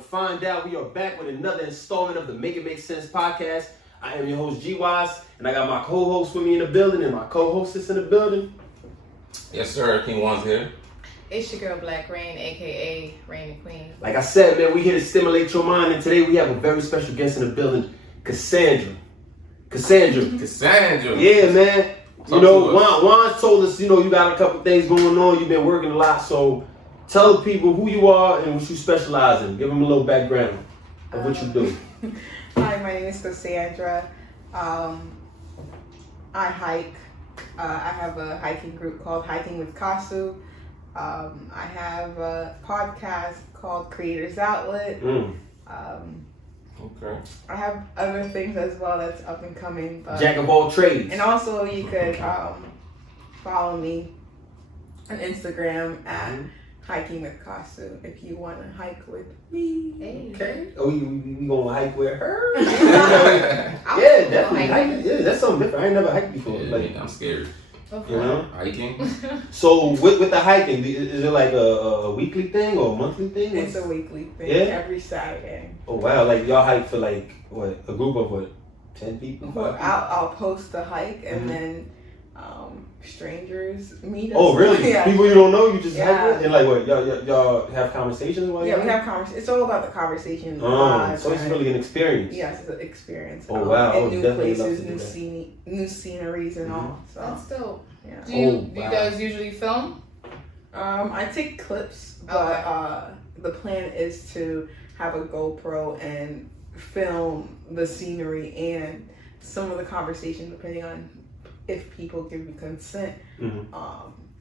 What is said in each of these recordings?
to find out. We are back with another installment of the Make It Make Sense podcast. I am your host, G-Wise, and I got my co-host with me in the building and my co-hostess in the building. Yes, sir. King One's here. It's your girl, Black Rain, a.k.a. Rain and Queen. Like I said, man, we here to stimulate your mind, and today we have a very special guest in the building, Cassandra. Cassandra. Yeah, man. You know, Juan told us, you know, you got a couple things going on. You've been working a lot, so tell the people who you are and what you specialize in. Give them a little background of what you do. Hi, my name is Cassandra. I hike. I have a hiking group called Hiking with Kasu. I have a podcast called Creators Outlet. Okay. I have other things as well that's up and coming. But, Jack of all trades. and also you could follow me on Instagram at Hiking with Kasu if you want to hike with me. Hey. Okay. Oh, we gonna hike with her? Yeah, definitely. Hiking. Yeah, that's something different. I ain't never hiked before. Yeah, Like, I'm scared. you know? Hiking? So with the hiking, is it like a weekly thing or a monthly thing? It's a weekly thing. Yeah? Every Saturday. Oh wow! Like y'all hike for like what? A group of what? 10 people? Well, I'll post the hike and then strangers meet us. Oh really? Yeah. People you don't know, you just Yeah. hike with? And like what? Y'all have conversations while Yeah, you we have conversations. It's all about the conversation. The Oh, vibe, so it's right? really an experience. Yes, it's an experience. Oh, wow. I And would new definitely love places, to do that. new sceneries and all. So That's dope. yeah. Do you wow. guys usually film? I take clips, but the plan is to have a GoPro and film the scenery and some of the conversation, depending on if people give me consent,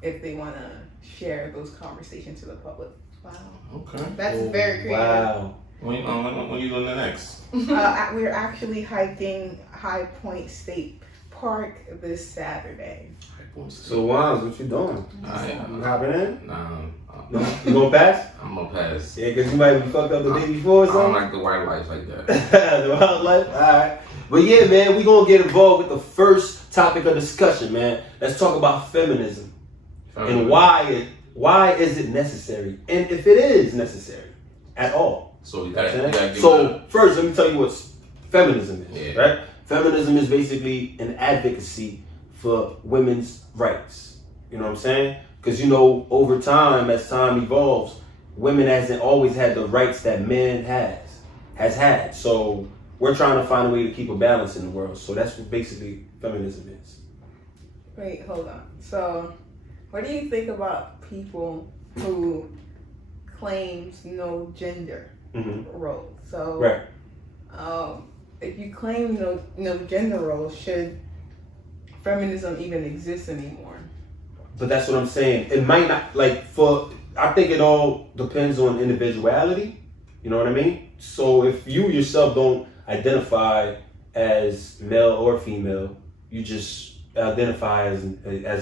if they want to share those conversations to the public. Wow. Okay. That's very creative. Wow. When you doing the next? We're actually hiking High Point State Park this Saturday. So Wans, what you doing? You hopping in? Nah. No? You gonna pass? I'm gonna pass. Yeah, because you might be fucked up the day before or I don't something. like the wildlife like that. The wildlife? Alright. But yeah, man, we gonna get involved with the first topic of discussion, man. Let's talk about feminism. And why is it necessary? And if it is necessary at all. So we gotta give So first, let me tell you what feminism is, Yeah. right? Feminism is basically an advocacy for women's rights. You know what I'm saying? Because, you know, over time, as time evolves, women hasn't always had the rights that men has had. So we're trying to find a way to keep a balance in the world. So that's what basically feminism is. Wait, hold on. So, what do you think about people who claims no gender role? So, Right. If you claim no gender role, should feminism even exist anymore? But that's what I'm saying. It might not, I think it all depends on individuality. You know what I mean? So if you yourself don't identify as male or female, you just identify as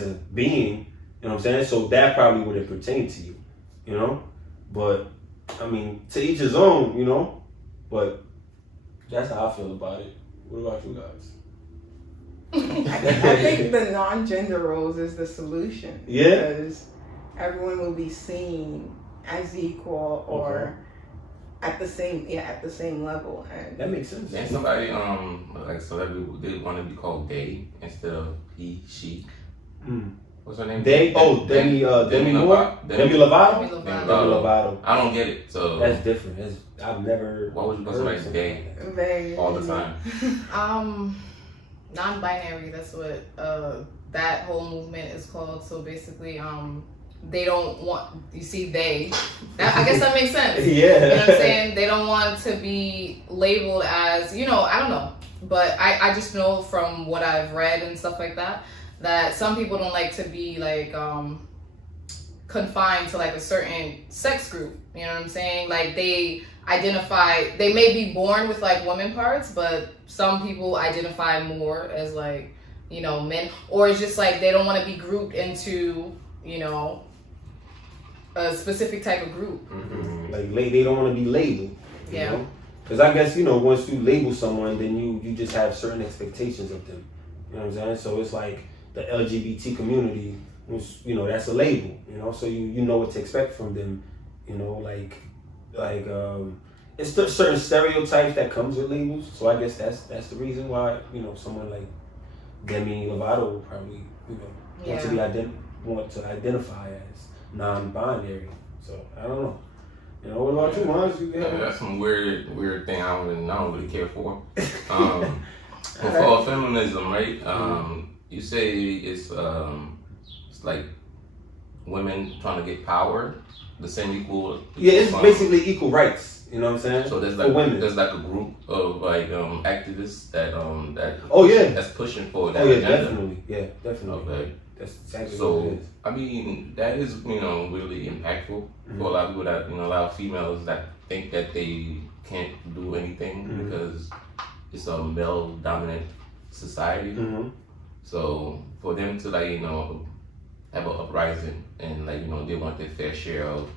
a being, you know what I'm saying? So that probably wouldn't pertain to you, you know? But, I mean, to each his own, you know? But that's how I feel about it. What about you guys? I think the non-gender roles is the solution. Yeah? Because everyone will be seen as equal or at the same level. And That makes sense. And somebody like celebrity they want to be called they instead of he, she. What's her name? Demi Moore? Demi Lovato? Demi Lovato. I don't get it. So That's different. I've never. why would you call somebody they all the time? Non-binary. That's what that whole movement is called. So basically, they don't want. You see, I guess that makes sense. Yeah. You know what I'm saying? They don't want to be labeled as, you know, I don't know. But I just know from what I've read and stuff like that some people don't like to be like confined to like a certain sex group. You know what I'm saying? Like they may be born with like women parts, but some people identify more as like, you know, men, or it's just like they don't want to be grouped into, you know, a specific type of group. Like they don't want to be labeled. You Yeah. know? Because I guess, you know, once you label someone, then you just have certain expectations of them. You know what I'm saying? So it's like the LGBT community, which, you know, that's a label, you know, so you know what to expect from them, you know, it's certain stereotypes that comes with labels. So I guess that's the reason why, you know, someone like Demi Lovato will probably, you know, want to identify as non-binary. So I don't know. You know, what about you, Mons? That's some weird thing I don't really care for. For feminism, right? You say it's like women trying to get power, the same equal. Yeah, it's basically equal rights. You know what I'm saying? So there's like a group of like activists that that's pushing for that. Definitely. Okay. That's exactly so, what it is. I mean, that is, you know, really impactful for a lot of people that, you know, a lot of females that think that they can't do anything because it's a male dominant society. So for them to, like, you know, have an uprising and, like, you know, they want their fair share of,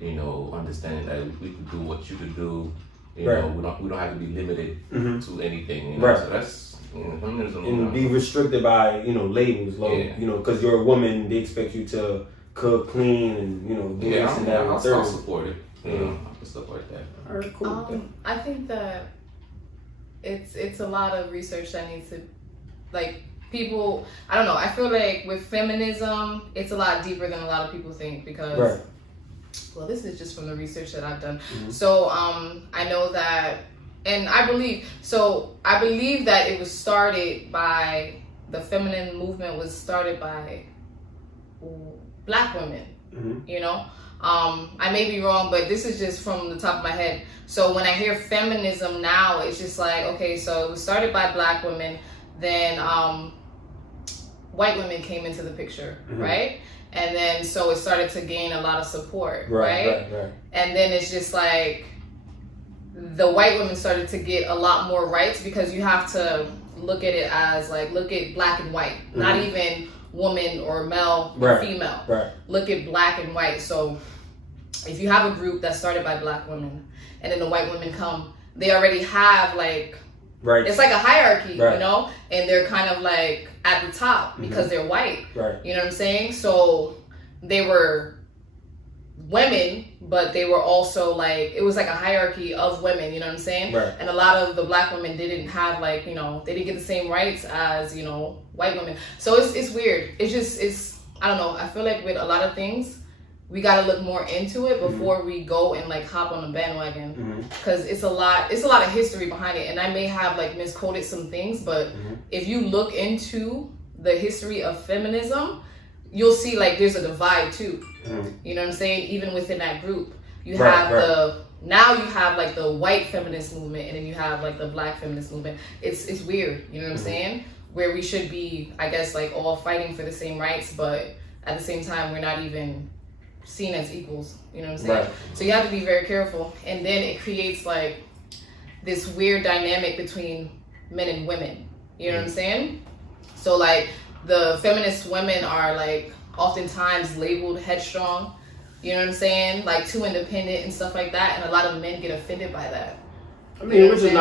you know, understanding that we could do what you could do. You know, we don't have to be limited to anything. You know? So that's, you know, feminism. And be restricted by, you know, labels, you know, because you're a woman, they expect you to cook, clean, and, you know, do this and that. I'll support it. You know, I can support that. All right, cool. I think that it's a lot of research that needs to, like, people, I don't know, I feel like with feminism, it's a lot deeper than a lot of people think because, well, this is just from the research that I've done. So I know that, and I believe that it was started by, the feminine movement was started by Black women, you know? I may be wrong, but this is just from the top of my head. So when I hear feminism now, it's just like, okay, so it was started by Black women, then white women came into the picture, right? And then so it started to gain a lot of support, right? And then it's just like the white women started to get a lot more rights because you have to look at it as like, look at black and white, not even woman or male or female. Look at black and white. So if you have a group that started by Black women and then the white women come, they already have like, it's like a hierarchy, you know, and they're kind of like at the top because they're white, you know what I'm saying? So they were women, but they were also like, it was like a hierarchy of women, you know what I'm saying? And a lot of the Black women didn't have like, you know, they didn't get the same rights as, you know, white women. So it's weird. It's I don't know. I feel like with a lot of things, we got to look more into it before we go and like hop on the bandwagon, because it's a lot of history behind it. And I may have like misquoted some things, but if you look into the history of feminism, you'll see like there's a divide too. You know what I'm saying? Even within that group, you have now you have like the white feminist movement, and then you have like the Black feminist movement. It's weird, you know what I'm saying? Where we should be, I guess, like all fighting for the same rights, but at the same time, we're not even seen as equals, you know what I'm saying? So you have to be very careful, and then it creates like this weird dynamic between men and women, you know what I'm saying? So like the feminist women are like oftentimes labeled headstrong, you know what I'm saying? Like too independent and stuff like that, and a lot of men get offended by that. I mean, you know, which is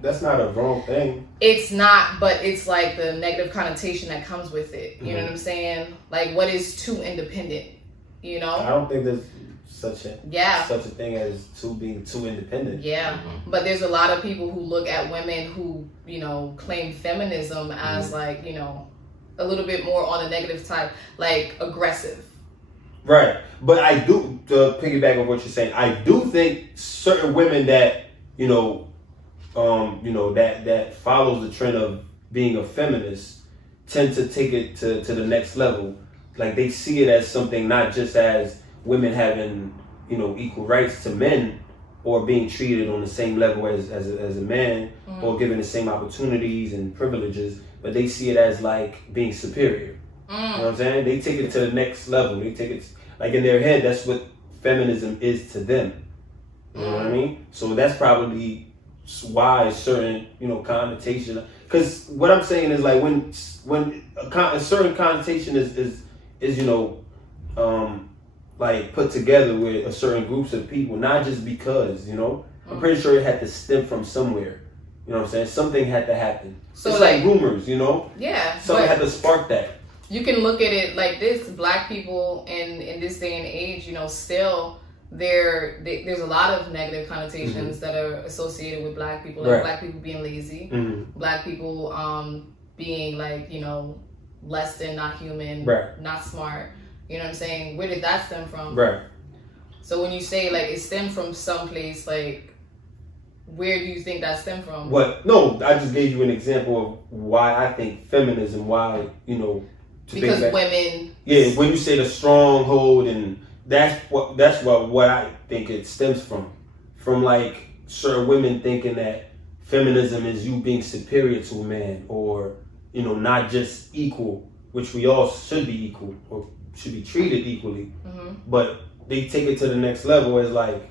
that's not a wrong thing. It's not, but it's like the negative connotation that comes with it, you know what I'm saying? Like, what is too independent? You know, I don't think there's such a thing as being too independent. But there's a lot of people who look at women who, you know, claim feminism as like, you know, a little bit more on the negative type, like aggressive. But I do, to piggyback on what you're saying, I do think certain women that, you know, that follows the trend of being a feminist tend to take it to the next level. Like they see it as something not just as women having, you know, equal rights to men or being treated on the same level as a man or given the same opportunities and privileges, but they see it as like being superior. You know what I'm saying? They take it to the next level. They take it, like in their head, that's what feminism is to them. You know what I mean? So that's probably why certain, you know, connotation, because what I'm saying is like when a certain connotation is you know, like put together with a certain groups of people, not just because, you know, I'm pretty sure it had to stem from somewhere. You know what I'm saying? Something had to happen. So it's like rumors, you know? Something had to spark that. You can look at it like this: Black people in this day and age, you know, still there's a lot of negative connotations that are associated with Black people, like Black people being lazy, Black people being like, you know, less than, not human, not smart. You know what I'm saying? Where did that stem from? Right. So when you say like it stemmed from someplace, like where do you think that stemmed from? What? No, I just gave you an example of why I think feminism. Why, you know, because women. Yeah, when you say the stronghold, and that's what I think it stems from like certain women thinking that feminism is you being superior to a man, or you know, not just equal, which we all should be equal or should be treated equally, but they take it to the next level as like,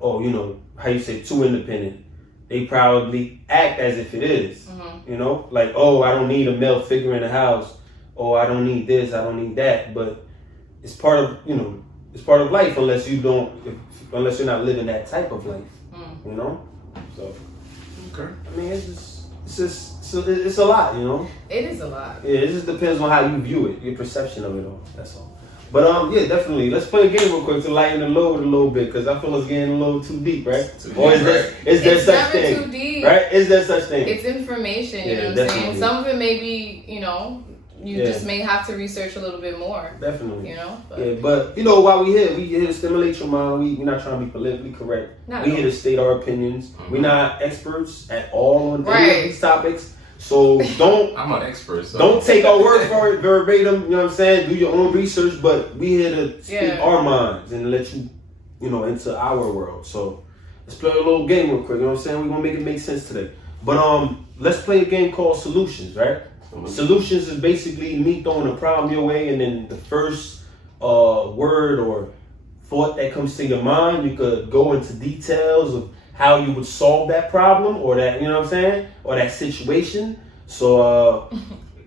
oh, you know, how you say, too independent. They probably act as if it is, you know, like, oh, I don't need a male figure in the house, oh, I don't need this, I don't need that, but it's part of, you know, it's part of life unless you're not living that type of life, you know. So, okay. I mean, it's a lot, you know. It is a lot. Yeah, it just depends on how you view it, your perception of it all. That's all. But yeah, definitely. Let's play a game real quick to lighten the load a little bit, because I feel it's getting a little too deep, right? Or is there such thing? Too deep. Right? Is there such thing? It's information. You know what I'm saying? Some of it may be, you know, you just may have to research a little bit more. Definitely. You know. But you know, while we here to stimulate your mind. We're not trying to be politically correct. We here to state our opinions. We're not experts at all on any of these topics. So don't. I'm an expert. So. Don't take our word for it verbatim. You know what I'm saying? Do your own research. But we here to speak our minds and let you, you know, into our world. So let's play a little game real quick. You know what I'm saying? We're gonna make it make sense today. But let's play a game called Solutions, right? Solutions is basically me throwing a problem your way, and then the first word or thought that comes to your mind, you could go into details of how you would solve that problem or that, you know what I'm saying, or that situation. So,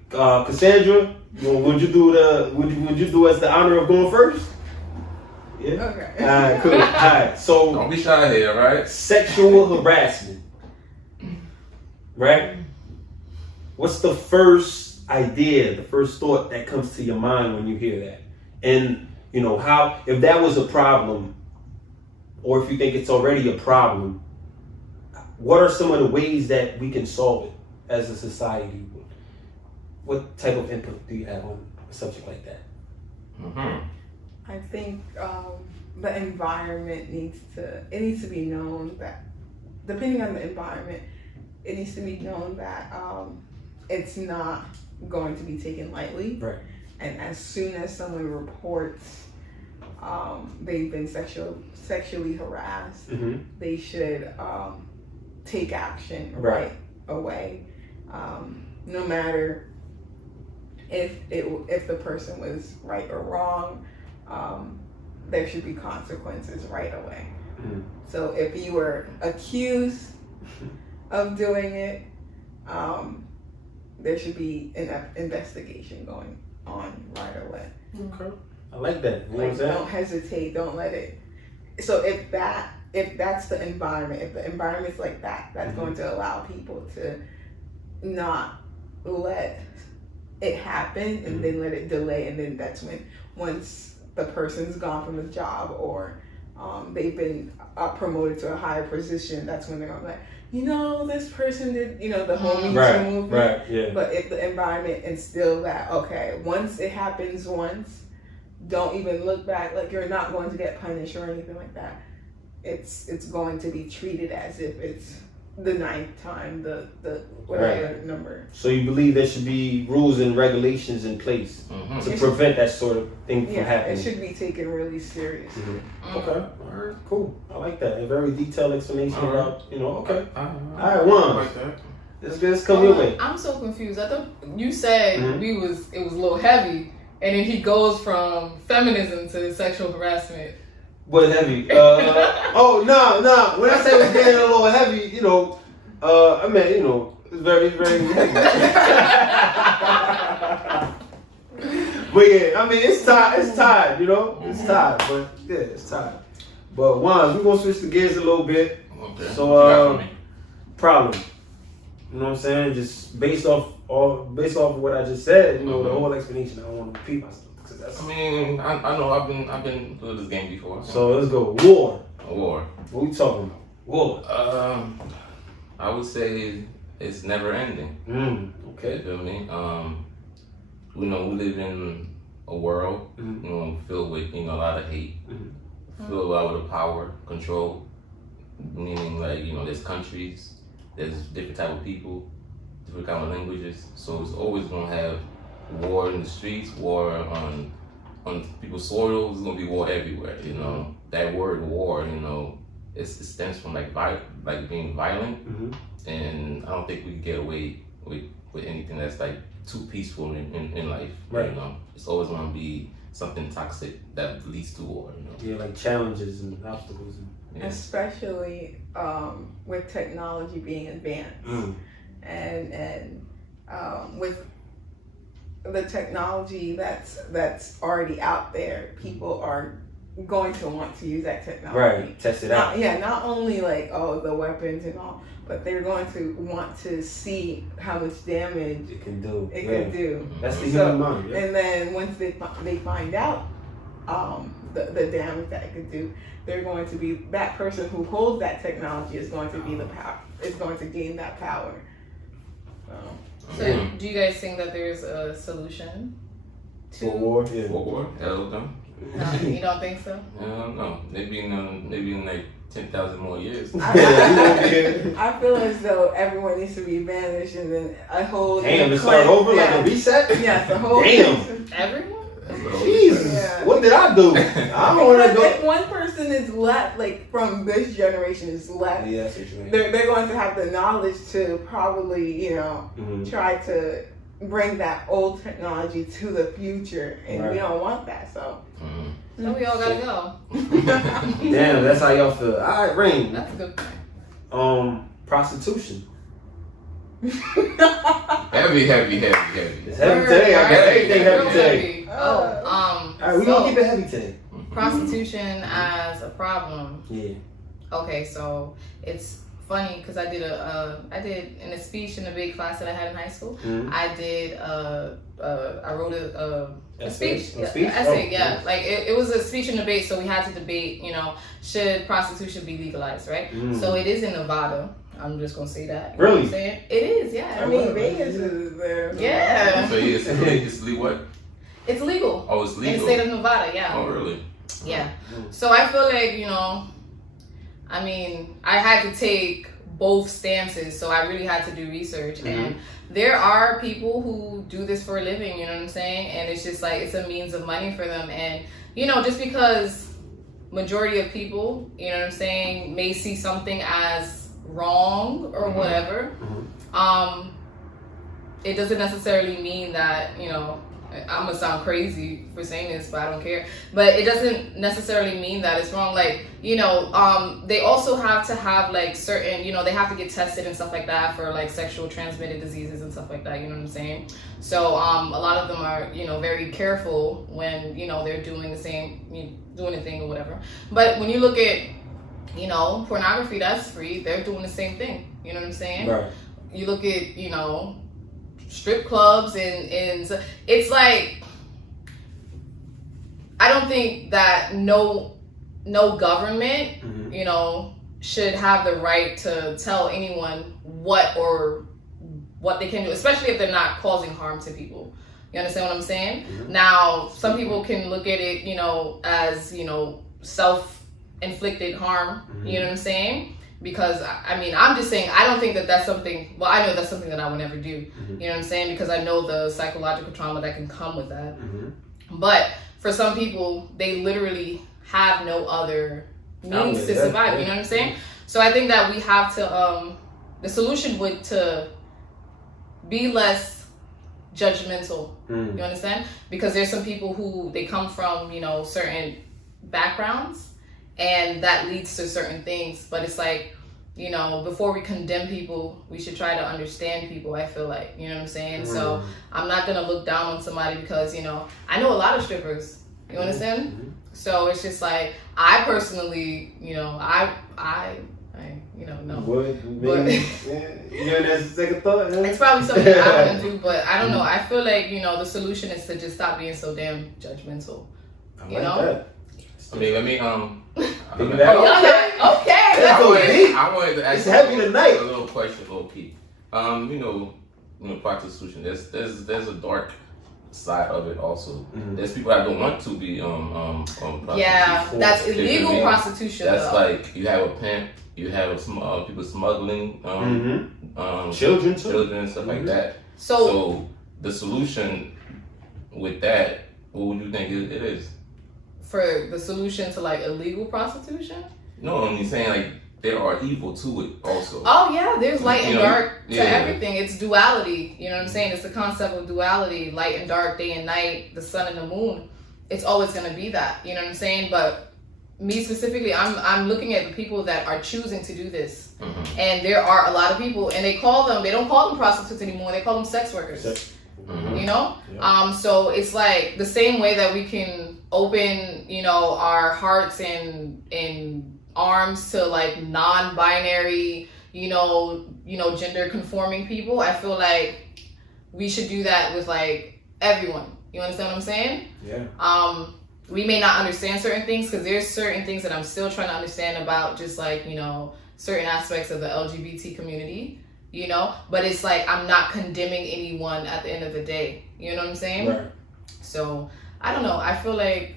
Cassandra, would you do us the honor of going first? Yeah. Okay. All right. Cool. All right. So. Don't be shy here, right? Sexual harassment. Right. What's the first idea, the first thought that comes to your mind when you hear that? And you know how, if that was a problem, or if you think it's already a problem, what are some of the ways that we can solve it as a society? What type of input do you have on a subject like that? I think the environment needs to be known that, depending on the environment, it needs to be known that it's not going to be taken lightly. Right. And as soon as someone reports they've been sexually harassed, they should take action right away. No matter if the person was right or wrong, there should be consequences right away. So if you were accused of doing it, there should be an investigation going on right away. Okay, I like that. You know what I'm saying? Don't hesitate. Don't let it. So if that's the environment, if the environment's like that, that's going to allow people to not let it happen and then let it delay, and then that's when, once the person's gone from the job or they've been promoted to a higher position, that's when they're going to be like, you know, this person did, you know, the whole Me Too movement. Right, yeah. But if the environment instills that, okay, once it happens once, don't even look back, like you're not going to get punished or anything like that. It's going to be treated as if it's the 9th time, the whatever number. So you believe there should be rules and regulations in place to prevent that sort of thing from happening? It should be taken really seriously. Okay, all right, cool. I like that. A very detailed explanation about, you know, okay. All right, one. Like that. Let's come your way. I'm so confused. I thought you said it was a little heavy, and then he goes from feminism to sexual harassment. What is heavy? Oh, no. When I say it's getting a little heavy, you know, I meant, you know, it's very, very heavy. But yeah, I mean, it's tied, you know? It's tied, but yeah, it's tied. But Wands, we're going to switch the gears a little bit. Okay. So, problem. You know what I'm saying? Just based off of what I just said, you know, the whole explanation, I don't want to repeat myself. I mean, I know I've been through this game before. So let's go. War. War. What we talking about? War. I would say it's never ending. Okay. You feel me? We live in a world, filled with, a lot of hate, filled with a lot of power, control, meaning like, there's countries, there's different type of people, different kind of languages, so it's always gonna have war in the streets, war on people's soil, there's gonna be war everywhere, That word war, it stems from like being violent, and I don't think we can get away with anything that's like too peaceful in life. Right. It's always gonna be something toxic that leads to war. Yeah, like challenges and obstacles. Especially with technology being advanced, and with the technology that's already out there, people are going to want to use that technology. Right, test it out. Not only like the weapons and all, but they're going to want to see how much damage it can do. Can do. That's the human mind. Yeah. And then once they find out the damage that it could do, they're going to be that person who holds that technology is going to be the power. Is going to gain that power. So do you guys think that there's a solution to For war? Yeah. For war? Hell no. You don't think so? I don't know. Maybe in like 10,000 more years. I feel as though everyone needs to be banished and then a whole to start over like a reset. Yeah, the whole. Everyone? Jesus, what did I do? I don't want to go. If one person is left, like from this generation is left, they're going to have the knowledge to probably try to bring that old technology to the future, and we don't want that. So we all gotta go. Damn, that's how y'all feel. All right, Rain. That's a good point. Prostitution. Heavy. It's heavy today. I got everything heavy today. All right, we gonna keep it heavy today. Prostitution as a problem. Yeah. Okay, so it's funny because I did in a speech in a big class that I had in high school. I wrote a speech. Essay, yeah. Like it was a speech and debate, so we had to debate, should prostitution be legalized, right? So it is in Nevada. I'm just gonna say that. Really? Know what I'm saying? It is, yeah. I mean, Vegas is there. Yeah. So it's legal what? It's legal. Oh, it's legal. In the state of Nevada, yeah. Oh, really? Yeah. So I feel like, I mean, I had to take both stances, so I really had to do research. And there are people who do this for a living, you know what I'm saying? And it's just like, it's a means of money for them. And, just because majority of people, you know what I'm saying, may see something as wrong or whatever, it doesn't necessarily mean that, I'm gonna sound crazy for saying this, but I don't care. But it doesn't necessarily mean that it's wrong. Like, they also have to have like certain, they have to get tested and stuff like that for like sexual transmitted diseases and stuff like that. You know what I'm saying? So a lot of them are, very careful when, they're doing doing a thing or whatever. But when you look at, pornography, that's free. They're doing the same thing. You know what I'm saying? Right. You look at, strip clubs and it's like, I don't think that no government should have the right to tell anyone what they can do, especially if they're not causing harm to people. You understand what I'm saying? Now some people can look at it as self-inflicted harm, you know what I'm saying? Because, I mean, I'm just saying, I don't think that that's something, well, I know that's something that I would never do. You know what I'm saying? Because I know the psychological trauma that can come with that. But for some people, they literally have no other means to survive. You know what I'm saying? So I think that we have to, the solution would to be less judgmental. You understand? Because there's some people who, they come from, certain backgrounds, and that leads to certain things. But it's like, before we condemn people, we should try to understand people, I feel like. You know what I'm saying? So I'm not going to look down on somebody because, I know a lot of strippers. You understand? So it's just like, I personally, I No. Would maybe? You're that second thought. It's probably something I want to do, but I don't know. I feel like the solution is to just stop being so damn judgmental. I like that. I mean, let me Okay. I wanted to ask It's heavy tonight. a little question, low key. Prostitution. There's a dark side of it also. Mm-hmm. There's people that don't want to be prostitution. Yeah, that's illegal prostitution. That's though. like you have a pimp, you have some people smuggling children too. children and stuff like that. So the solution with that, what would you think it is? For the solution to like illegal prostitution? No, I'm saying like there are evil to it also. Oh yeah, there's light and dark to yeah. everything. It's duality. You know what I'm saying? It's the concept of duality, light and dark, day and night, the sun and the moon. It's always gonna be that. You know what I'm saying? But me specifically, I'm looking at the people that are choosing to do this. Mm-hmm. And there are a lot of people, and they don't call them prostitutes anymore, they call them sex workers. Mm-hmm. Yeah. So it's like the same way that we can open, our hearts and arms to like non-binary, gender conforming people. I feel like we should do that with like everyone. You understand what I'm saying? Yeah. We may not understand certain things because there's certain things that I'm still trying to understand about just like, certain aspects of the LGBT community, but it's like I'm not condemning anyone at the end of the day. You know what I'm saying? Right. So I don't know. I feel like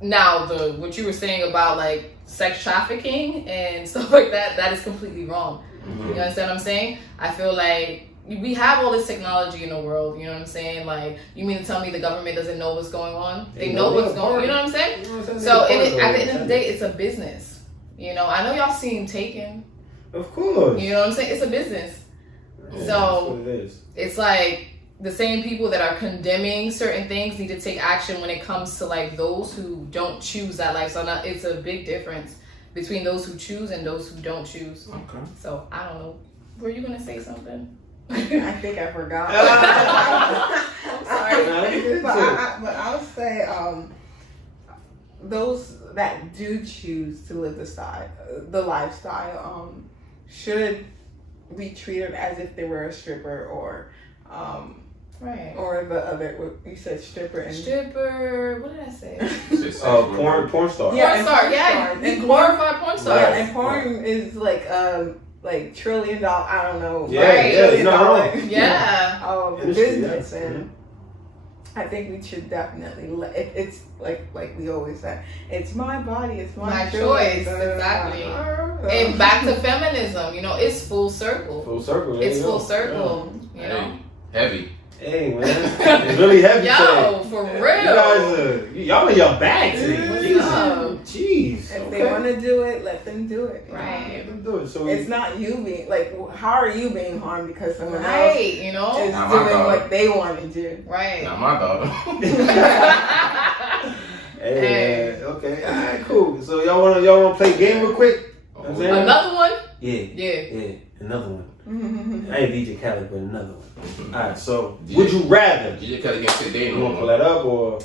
now what you were saying about like sex trafficking and stuff like that is completely wrong. Mm-hmm. You understand what I'm saying? I feel like we have all this technology in the world, you know what I'm saying? Like, you mean to tell me the government doesn't know what's going on? They know what's going on, you know what I'm saying? So, at the end of the day, it's a business. I know y'all seen Taken. Of course. You know what I'm saying? It's a business. Yeah, So, that's what it is. It's like the same people that are condemning certain things need to take action when it comes to like those who don't choose that lifestyle. Now, it's a big difference between those who choose and those who don't choose. Okay. So, I don't know. Were you going to say something? I think I forgot. I'm sorry. But I'll say those that do choose to live the lifestyle should be treated as if they were a stripper or Right. or the other, you said stripper and Stripper, what did I say? Porn star. Yeah, Porn star, yeah. You glorify porn stars. Yeah, and porn is like $1 trillion, I don't know. Yeah, Right. yeah, $1 no. Yeah. Business, yeah. and I think we should definitely it's like we always say, it's my body, it's my choice. Exactly. And back to feminism, it's full circle. Full circle. It's full circle, Heavy. Hey man, it's really heavy. Yo, for real. Y'all in your bag today. Yeah. Jeez. If they want to do it, let them do it. Right. Let them do it. So It's not you being how are you being harmed because someone else Right, is Not my doing dog. what they want to do? Right. Not my daughter. Hey. Okay. All right. Cool. So y'all wanna play a game real quick? You know what I'm saying? Another one? Yeah. Another one. Mm-hmm. I ain't DJ Khaled, but another one. All right. So Yeah. would you rather? You just gotta get today. You wanna pull that up or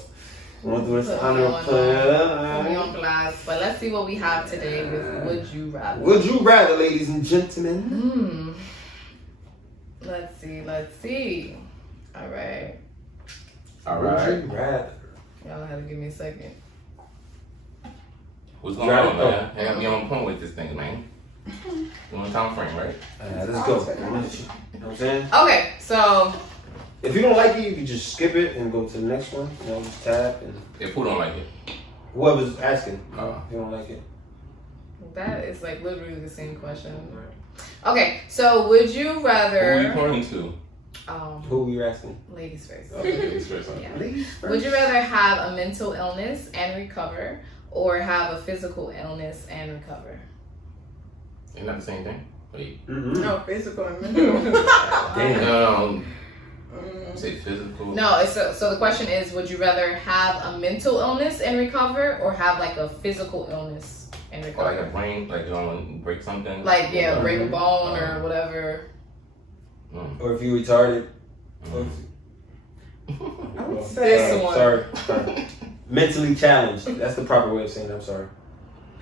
you wanna do this? I'm gonna pull that up. Put me on blast. But let's see what we have today with Would You Rather. Would you rather, ladies and gentlemen? Let's see. All right. Would you rather? Y'all have to give me a second. What's going on, man? I gotta be on point with this thing, man. You want time frame, right? Let's go. You know what I'm saying? Okay, so If you don't like it, you can just skip it and go to the next one. Just tap and If who don't like it? whoever's asking. Oh. If you don't like it. that is like literally the same question. Okay, so would you Who rather? are you pointing to? Who are you asking? Ladies first. Okay, ladies first. Yeah. Ladies first. Would you rather have a mental illness and recover, or have a physical illness and recover? Ain't that the same thing? Wait. Mm-hmm. No, physical and mental. Damn. Say physical. No, it's so the question is, would you rather have a mental illness and recover, or have like a physical illness and Or recover? like a brain, like you want to break something. Like, yeah, break a bone or whatever. Or if you retarded. Or I would if, say This one. sorry. Mentally challenged. That's the proper way of saying it. I'm sorry.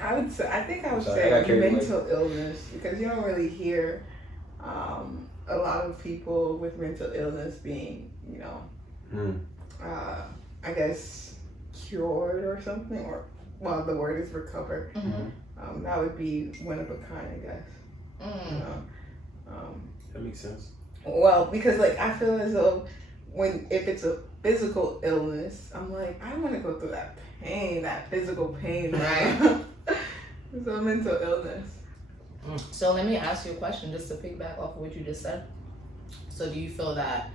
I think I would Sorry, I got say carried away. mental illness, because you don't really hear a lot of people with mental illness being, I guess, cured or something, or well, the word is recover. That would be one of a kind, I guess. That makes sense. Well, because like I feel as though if it's a physical illness, I'm like, I don't want to go through that pain, that physical pain, Right. It's a mental illness. So let me ask you a question, just to piggyback off of what you just said. So do you feel that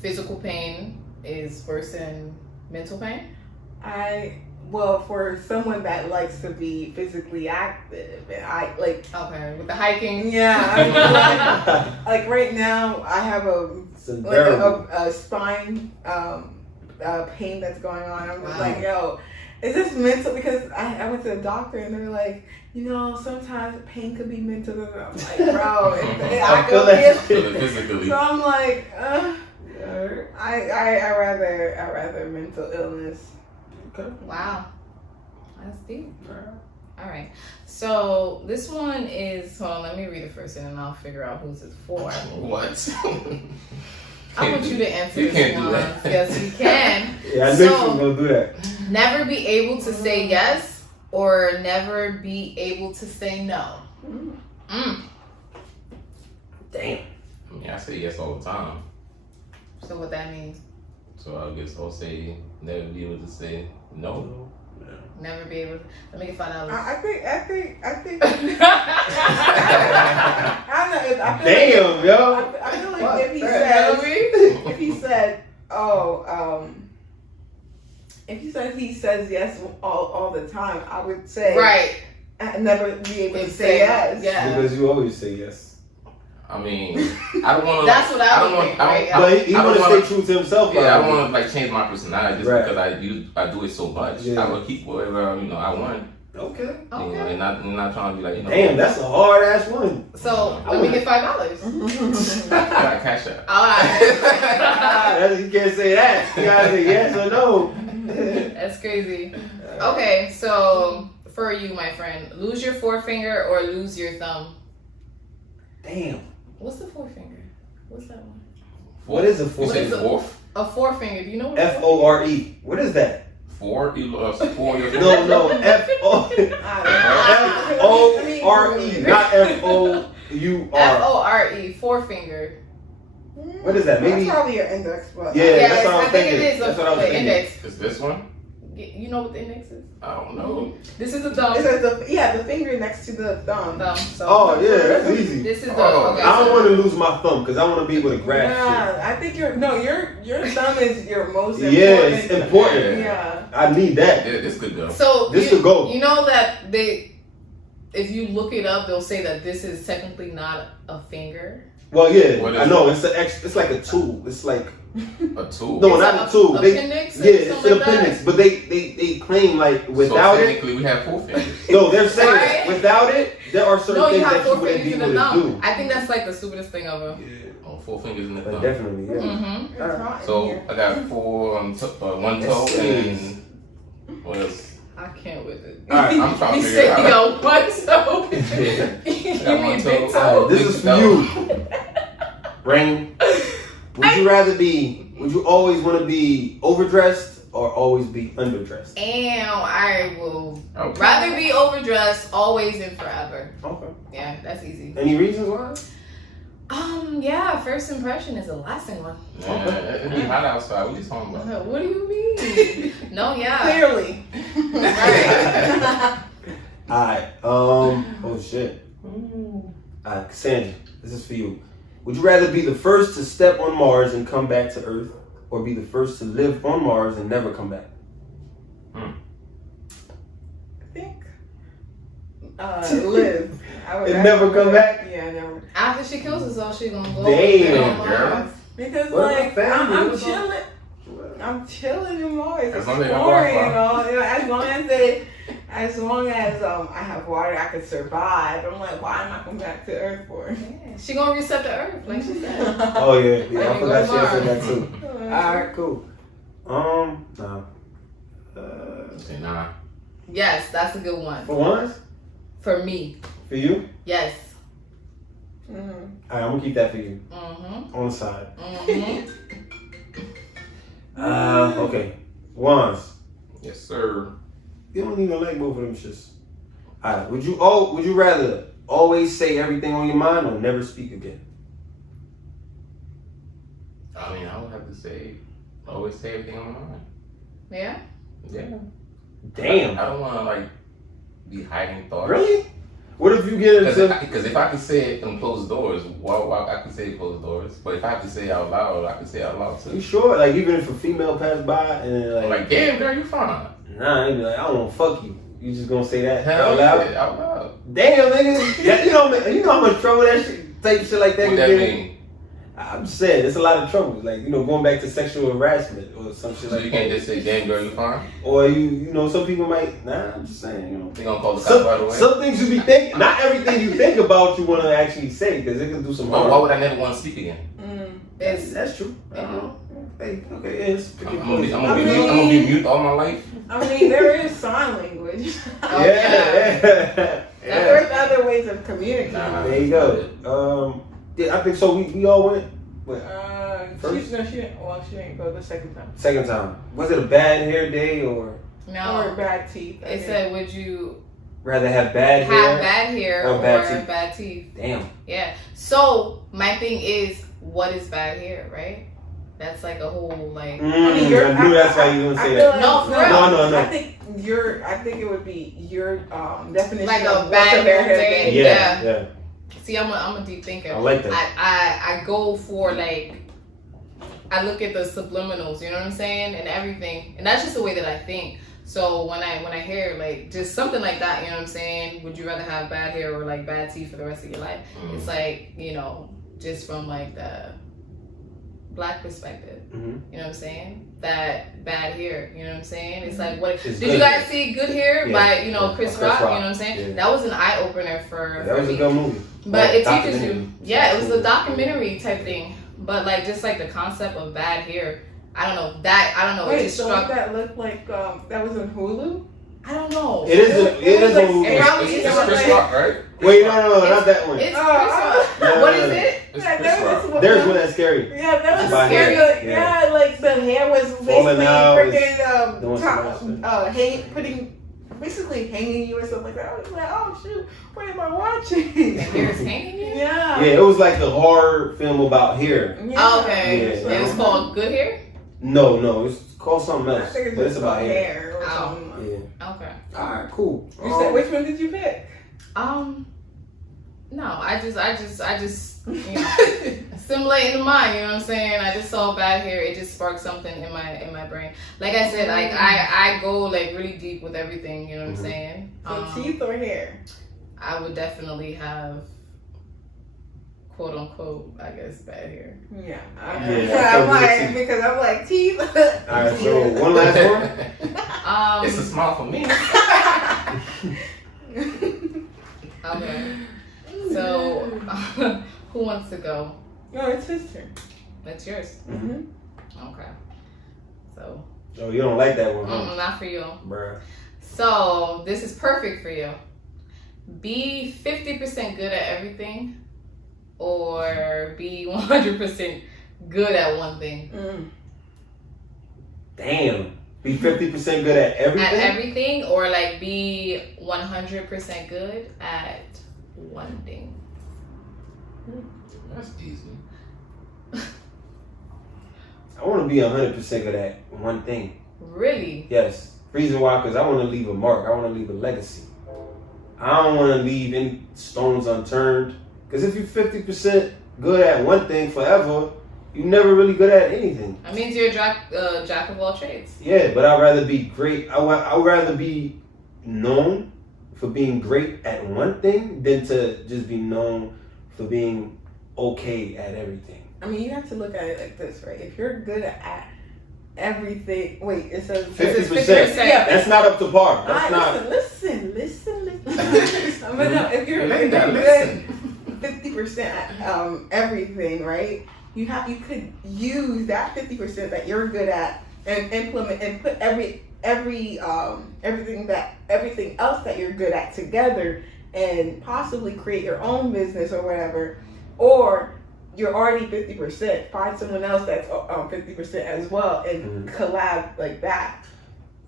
physical pain is worse than mental pain? Well, for someone that likes to be physically active, and I like. Okay, with the hiking. Yeah, I mean, like right now, I have a spine pain that's going on. I'm just like, yo, is this mental? Because I went to the doctor and they're like, sometimes pain could be mental. I'm like, bro, I feel physically. So I'm like, I rather mental illness. Okay. Wow, that's deep. All right, so this one is. Hold on, let me read it first, and then I'll figure out who's it for. What? I want you to answer you this can't one. do that. Yes, you can. Yeah, I knew you was gonna do that. Never be able to say yes, or never be able to say no. Damn. I mean, I say yes all the time. So what that means? So I guess I'll say never be able to say no. Never be able to. Let me get $5. I think. I don't know. Damn, yo. I feel like Fuck if he that. says, if he said, if he says yes all the time, I would say Right. I'd never be able to say yes. Yeah. Because you always say yes. I mean, I don't want to. That's what I would think, right? But he I want to don't stay true to himself. Yeah, I don't probably. want to like change my personality just Right. because I do it so much. Yeah. I will keep whatever I want. Okay. Okay. And not trying to be like Damn, that's a hard ass one. So let me get $5. I got cash out. All right. You can't say that. You gotta say yes or no. That's crazy. Okay, so for you, my friend, lose your forefinger or lose your thumb. Damn. What's the forefinger? What's that one? What is a You four? say fourth? A forefinger. Do you know what FORE. What is that? Four? You lost four. No. FORE. Not FOUR. FORE, forefinger. What is that? Maybe. That's probably your index, but Yeah, that's what I I'm think thinking. it is That's what I was the thinking. index. Is this one? You know what the index is? I don't know. This is the thumb. It says the finger next to the thumb. So Oh yeah, that's easy. this is the. Oh, Okay, I don't so- want to lose my thumb because I want to be able to grasp Yeah, I think your thumb is your most shit. important. Yeah, it's important. Yeah. I need that. Yeah, this could go. So This you, could go. You know that if you look it up, they'll say that this is technically not a finger. Well, yeah, What is I know. It's like a tool. It's like A tool. no, It's not a tool. Appendix. Yeah, it's an appendix. But they claim like without so it. technically we have four fingers. No, they're saying Right? without it, there are certain No, you things have that you 4 wouldn't be fingers in able the to thumb. do. I think that's like the stupidest thing ever. Oh, 4 fingers in the But thumb. definitely, yeah. Mm-hmm. It's hot in So here. I got four on one toe Yes, and what else? I can't with it. All right, I'm trying You to figure say it you out. got one toe. You got one mean toe. big All toe? right, this is for you. Rain, would you always want to be overdressed or always be underdressed? And I will Okay. rather be overdressed always and forever. Okay. Yeah, that's easy. Any reasons why? Yeah, first impression is a lasting one. Man, it'd be hot outside. What are you talking about? What do you mean? No, yeah. Clearly. Right. Alright, oh shit. Alright, Cassandra, this is for you. Would you rather be the first to step on Mars and come back to Earth, or be the first to live on Mars and never come back? I think live. I would And never come back? Yeah, never. After she kills herself, she gonna go. Damn, girl. Because What like about family? I'm What's chilling. I'm chilling in Mars. As It's long as they got boring, Wi-Fi. as long as I have water, I could survive. I'm like, why am I coming back to Earth for? Yeah. She gonna reset the Earth, like she said. Oh yeah, I you forgot go she said Mars. that too. Alright, cool. Nah. Say nah. Yes, that's a good one. For ones? For me. For you? Yes. Mm-hmm. Alright, I'm gonna keep that for you. Mm-hmm. On the side. Mm-hmm. Okay. Wands. Yes, sir. You don't even like both of them shits. Alright, would you rather always say everything on your mind or never speak again? I mean, I would have to always say everything on my mind. Yeah? Yeah. Damn. I don't want to, like, be hiding thoughts. Really? What if you get into... Because if I could say it in closed doors, why I can say it closed doors. But if I have to say it out loud, I can say it out loud too. You sure? Like, even if a female passed by and I'm like, damn, girl, you fine. Nah, I be like, I don't want to fuck you. You just gonna say that Hell out loud? yeah, out loud. Damn, nigga. Yeah, you know how much trouble that shit, type shit like that What can that get in? mean? I'm just saying, it's a lot of trouble. Like, going back to sexual harassment or some shit So like you that. can't just say, damn, girl, you fine? Or some people might, nah, I'm just saying, They gonna call the cops right away? Some things you be thinking, not everything you think about you want to actually say, because it can do some harm. Why would I never want to speak again? That's true. Hey, okay, it's I'm gonna be mute all my life. I mean, there is sign language. Oh, yeah. There's other ways of communicating. Nah. There you go. Yeah, I think so. We all went. What? She didn't. Well, she didn't go the second time. Second time. Was it a bad hair day or No. Or bad teeth. It said, would you rather have bad have hair? bad hair or or bad teeth? bad teeth? Damn. Yeah. So my thing is, what is bad hair, right? That's like a whole like. I knew that's why you wouldn't say that. Like, No, for real. No. I think it would be your definition Like of a bad hair day. Yeah. See, I'm a deep thinker. I like that. I go for like. I look at the subliminals, you know what I'm saying, and everything, and that's just the way that I think. So when I hear like just something like that, you know what I'm saying, would you rather have bad hair or like bad teeth for the rest of your life? It's like, just from like the Black perspective, you know what I'm saying, that bad hair, you know what I'm saying, it's like, what did you guys see Good Hair by Chris Rock, you know what I'm saying? That was an eye opener for that was me. a good movie. But it teaches you, it was a documentary type thing. But like just like the concept of bad hair, I don't know. Wait, it just so struck. that looked like that was on Hulu? I don't know. It is a It's Chris Rock, right? Wait, no, not that one. It's Chris Rock. What is it? It's Yeah, Chris Rock. There's one that's scary. Yeah, that was About scary. hair. Yeah, like the hair was Falling basically out, doing freaking hanging you and stuff like that. I was like, oh shoot, what am I watching? The hair is hanging you? Yeah. Yeah, it was like a horror film about hair. Yeah. Oh, okay. Yeah. It was called Good Hair? No, it's called something I else. think But it's about hair. hair or Oh. something. Yeah. Okay. Alright, cool. You said, which one did you pick? No, I just assimilating the mind, you know what I'm saying? I just saw bad hair, it just sparked something in my brain. Like I said, like I go like really deep with everything, you know what I'm saying? So teeth or hair? I would definitely have quote unquote, I guess, bad hair. Yeah. Yeah, I'm like teeth. Alright, so one last one. It's a smile for me. Okay. So, who wants to go? No, it's his turn. That's yours. Mm-hmm. Okay. So. Oh, you don't like that one, huh? Not for you. Bruh. So, this is perfect for you. Be 50% good at everything, or be 100% good at one thing. Damn. Be 50% good at everything? At everything, or like be 100% good at one thing. That's easy. I want to be 100% good at one thing. Really? Yes. Reason why, because I want to leave a mark. I want to leave a legacy. I don't want to leave any stones unturned. Because if you're 50% good at one thing forever, you're never really good at anything. That means you're a jack of all trades. Yeah, but I'd rather be great. I would rather be known for being great at one thing than to just be known for being okay at everything. I mean, you have to look at it like this, right? If you're good at everything, wait, it says 50%. Yeah, that's not up to par. That's not. Listen. But no, if you're good 50% at everything, right? You could use that 50% that you're good at and implement and put everything else that you're good at together and possibly create your own business or whatever, or you're already 50%, find someone else that's 50% as well and collab like that.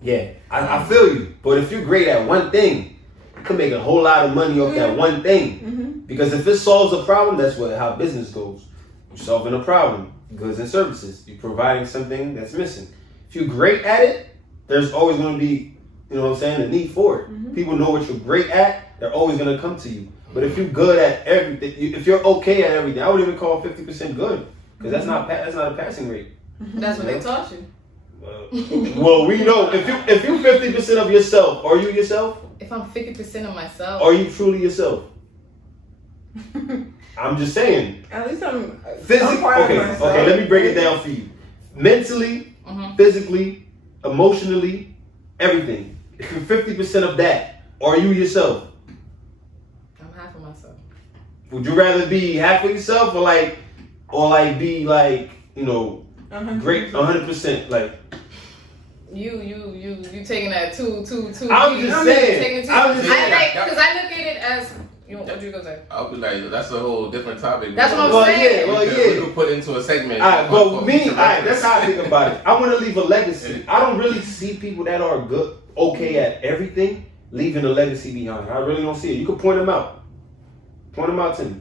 Yeah, I feel you. But if you're great at one thing, you can make a whole lot of money off that one thing. Because if it solves a problem, that's how business goes. You're solving a problem, goods and services. You're providing something that's missing. If you're great at it, there's always going to be, you know what I'm saying, a need for it. People know what you're great at, they're always going to come to you. But if you're good at everything, if you're okay at everything, I would even call 50% good. Because that's not a passing rate. That's what they taught you. Well, we know if you're 50% of yourself, are you yourself? If I'm 50% of myself, Are you truly yourself? I'm just saying. At least I'm Physically, okay. Let me break it down for you. Mentally, physically, emotionally, everything. If you're 50% of that, are you yourself? I'm half of myself. Would you rather be half of yourself or be like, you know, 100%. great 100%? Like you taking that too. I'm just saying. Because I look at it as what you gonna say? I'll be like, that's a whole different topic. That's what I'm saying. We could put into a segment. That's how I think about it. I want to leave a legacy. I don't really see people that are okay at everything, leaving a legacy behind. I really don't see it. You can point them out. Point them out to me.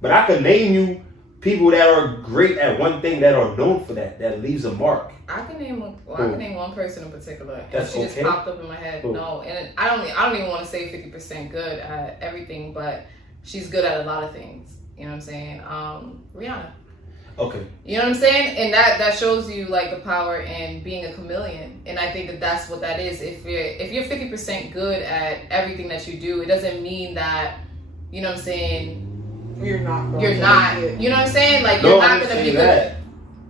But I can name you people that are great at one thing that are known for that leaves a mark. I can name one person in particular. That's she okay. just popped up in my head. Cool. No, and I don't even want to say 50% good at everything, but she's good at a lot of things. You know what I'm saying? Rihanna. Okay. You know what I'm saying? And that shows you like the power in being a chameleon. And I think that's what that is. If you're 50% good at everything that you do, it doesn't mean that, you know what I'm saying, you're not. You know what I'm saying? Like you're not gonna be good.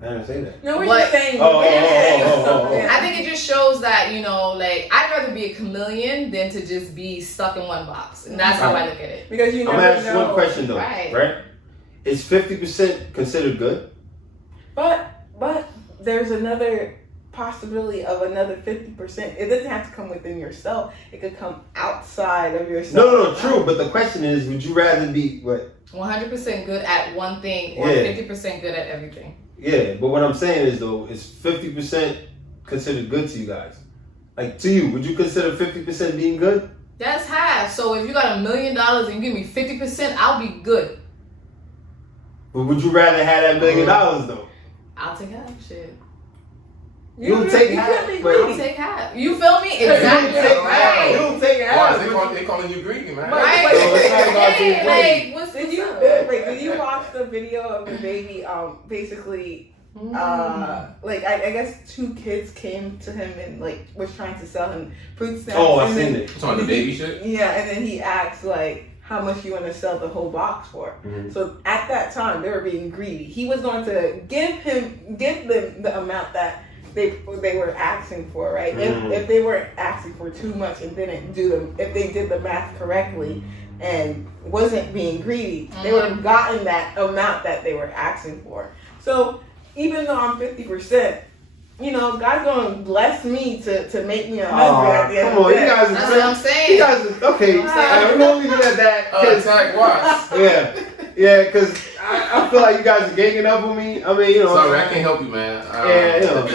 I didn't say that. No, we're just saying. I think it just shows that, you know, like I'd rather be a chameleon than to just be stuck in one box, and that's how I look at it. Because you never I'm gonna ask know. one question though, right? Is 50% considered good? But there's another possibility of another 50%. It doesn't have to come within yourself. It could come outside of yourself. No, true. But the question is, would you rather be what? 100% good at one thing or 50% good at everything? Yeah, but what I'm saying is though, is 50% considered good to you guys? Like to you, would you consider 50% being good? That's half. So if you got $1 million and you give me 50%, I'll be good. But would you rather have that $1 million though? I'll take half. Shit. You'll take half. I'll take half. You feel me? Exactly. Right. You'll take half. Why they calling you greedy, man? Right. Like, what's Did you watch the video of the baby? Basically, like I guess 2 kids came to him and like was trying to sell him fruit snacks. Oh, I seen it. You talking about the baby shit? Yeah, and then he asked like, how much you want to sell the whole box for? So at that time, they were being greedy. He was going to give them the amount that they were asking for, right? If they were asking for too much and didn't do them, if they did the math correctly and wasn't being greedy, they would have gotten that amount that they were asking for. So even though I'm 50%, you know, God's gonna bless me to make me 100 at the end of the day. That's what I'm saying. You guys are, okay, we're gonna leave it at that. Yeah, because I feel like you guys are ganging up on me. I mean, you know. Sorry, I can't help you, man. You know.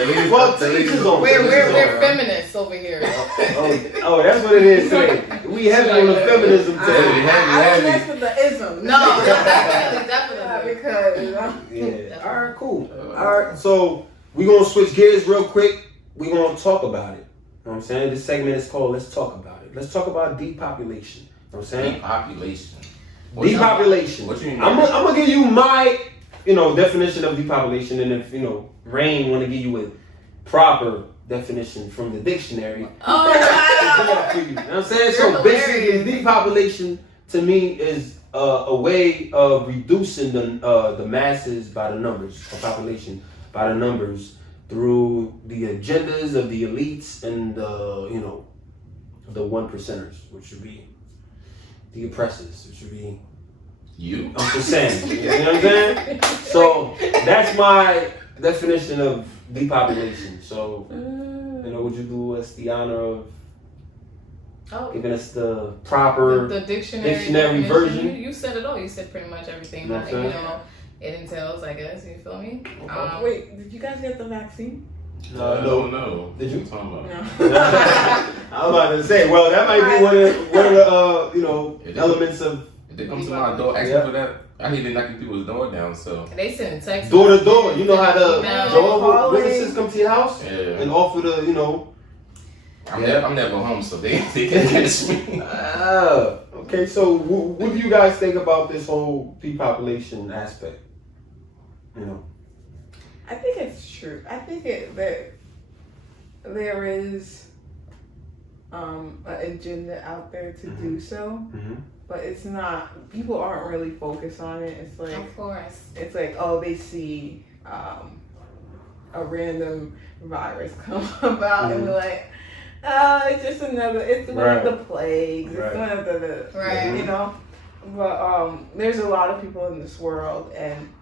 We're feminists over here. Oh, that's what it is today. We heavy on the feminism today. I don't mess with the ism. No, definitely. Because all right, cool. All right, so we're gonna switch gears real quick. We're gonna talk about it. You know what I'm saying? This segment is called Let's Talk About It. Let's talk about depopulation. You know what I'm saying? Depopulation. Depopulation. What you mean? I'm gonna give you my, definition of depopulation, and if Rain want to give you a proper definition from the dictionary. Oh, wow. For you. You know what I'm saying? So basically, depopulation to me is a way of reducing the masses by the numbers, or population by the numbers through the agendas of the elites and the 1%ers, which would be the oppressors, which would be you. Uncle Sam. You know what I'm saying? So that's my definition of depopulation. So, would you do us the honor of Oh, giving us the proper the dictionary dictionary definition? version? You said it all. You said pretty much everything You know that what I'm saying? it entails. I guess you feel me. Wait, did you guys get the vaccine? No. Did you? What you talking about? No. I was about to say, well, that might be one of the elements of If they come to my door asking for that, I hate knocking people's door down. So They sending text door to door. You know how the Email. Jehovah's Witnesses come to your house yeah, and offer the I'm never home, so they can catch me. Okay, so what do you guys think about this whole depopulation aspect? I think it's true. I think that there is an agenda out there to do so, but it's not. People aren't really focused on it. It's like, Of course. it's like, oh, they see a random virus come about and they're like, it's just another. It's one of the plagues. It's one of the Right. But there's a lot of people in this world, and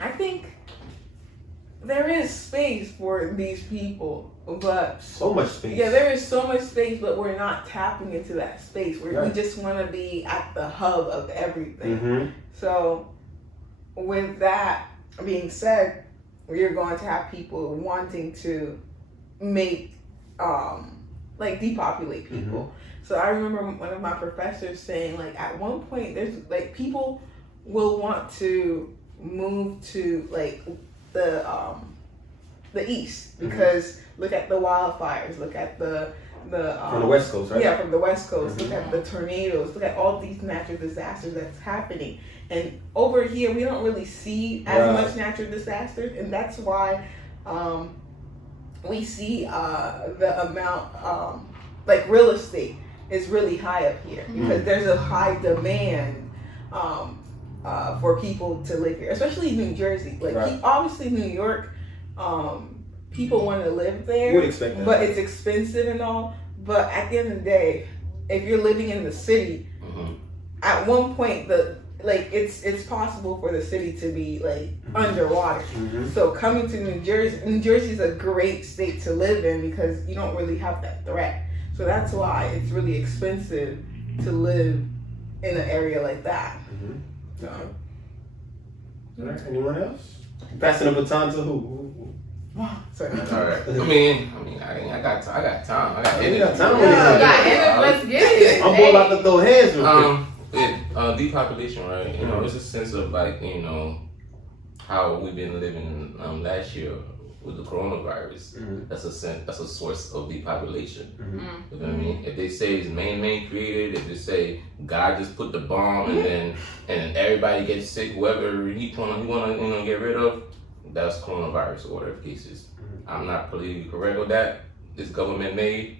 I think there is space for these people, but So much space. yeah, there is so much space, but we're not tapping into that space. We just want to be at the hub of everything. So, with that being said, we're going to have people wanting to make, like, depopulate people. So I remember one of my professors saying, like, at one point, there's, like, people will want to move to, like, the east, because look at the wildfires, look at the from the West Coast, right? Yeah, from the West Coast. Look at the tornadoes. Look at all these natural disasters that's happening. And over here, we don't really see as much natural disasters, and that's why we see the amount, like real estate is really high up here, because there's a high demand for people to live here, especially New Jersey. Like obviously New York, people want to live there, Would expect that. but it's expensive and all. But at the end of the day, if you're living in the city, at one point it's possible for the city to be like underwater. So coming to New Jersey is a great state to live in, because you don't really have that threat. So that's why it's really expensive to live in an area like that. So. All right. Anyone else? Passing the baton to who? Sorry. All right. I mean, I got time. I got energy. Let's get it. I'm more about to throw hands real quick. Depopulation, right? It's a sense of like, how we've been living last year with the coronavirus. That's a source of depopulation. You know what I mean? If they say it's man-made created, if they say God just put the bomb and everybody gets sick, whoever he wanna get rid of, that's coronavirus or whatever cases. I'm not politically correct with that. It's government made.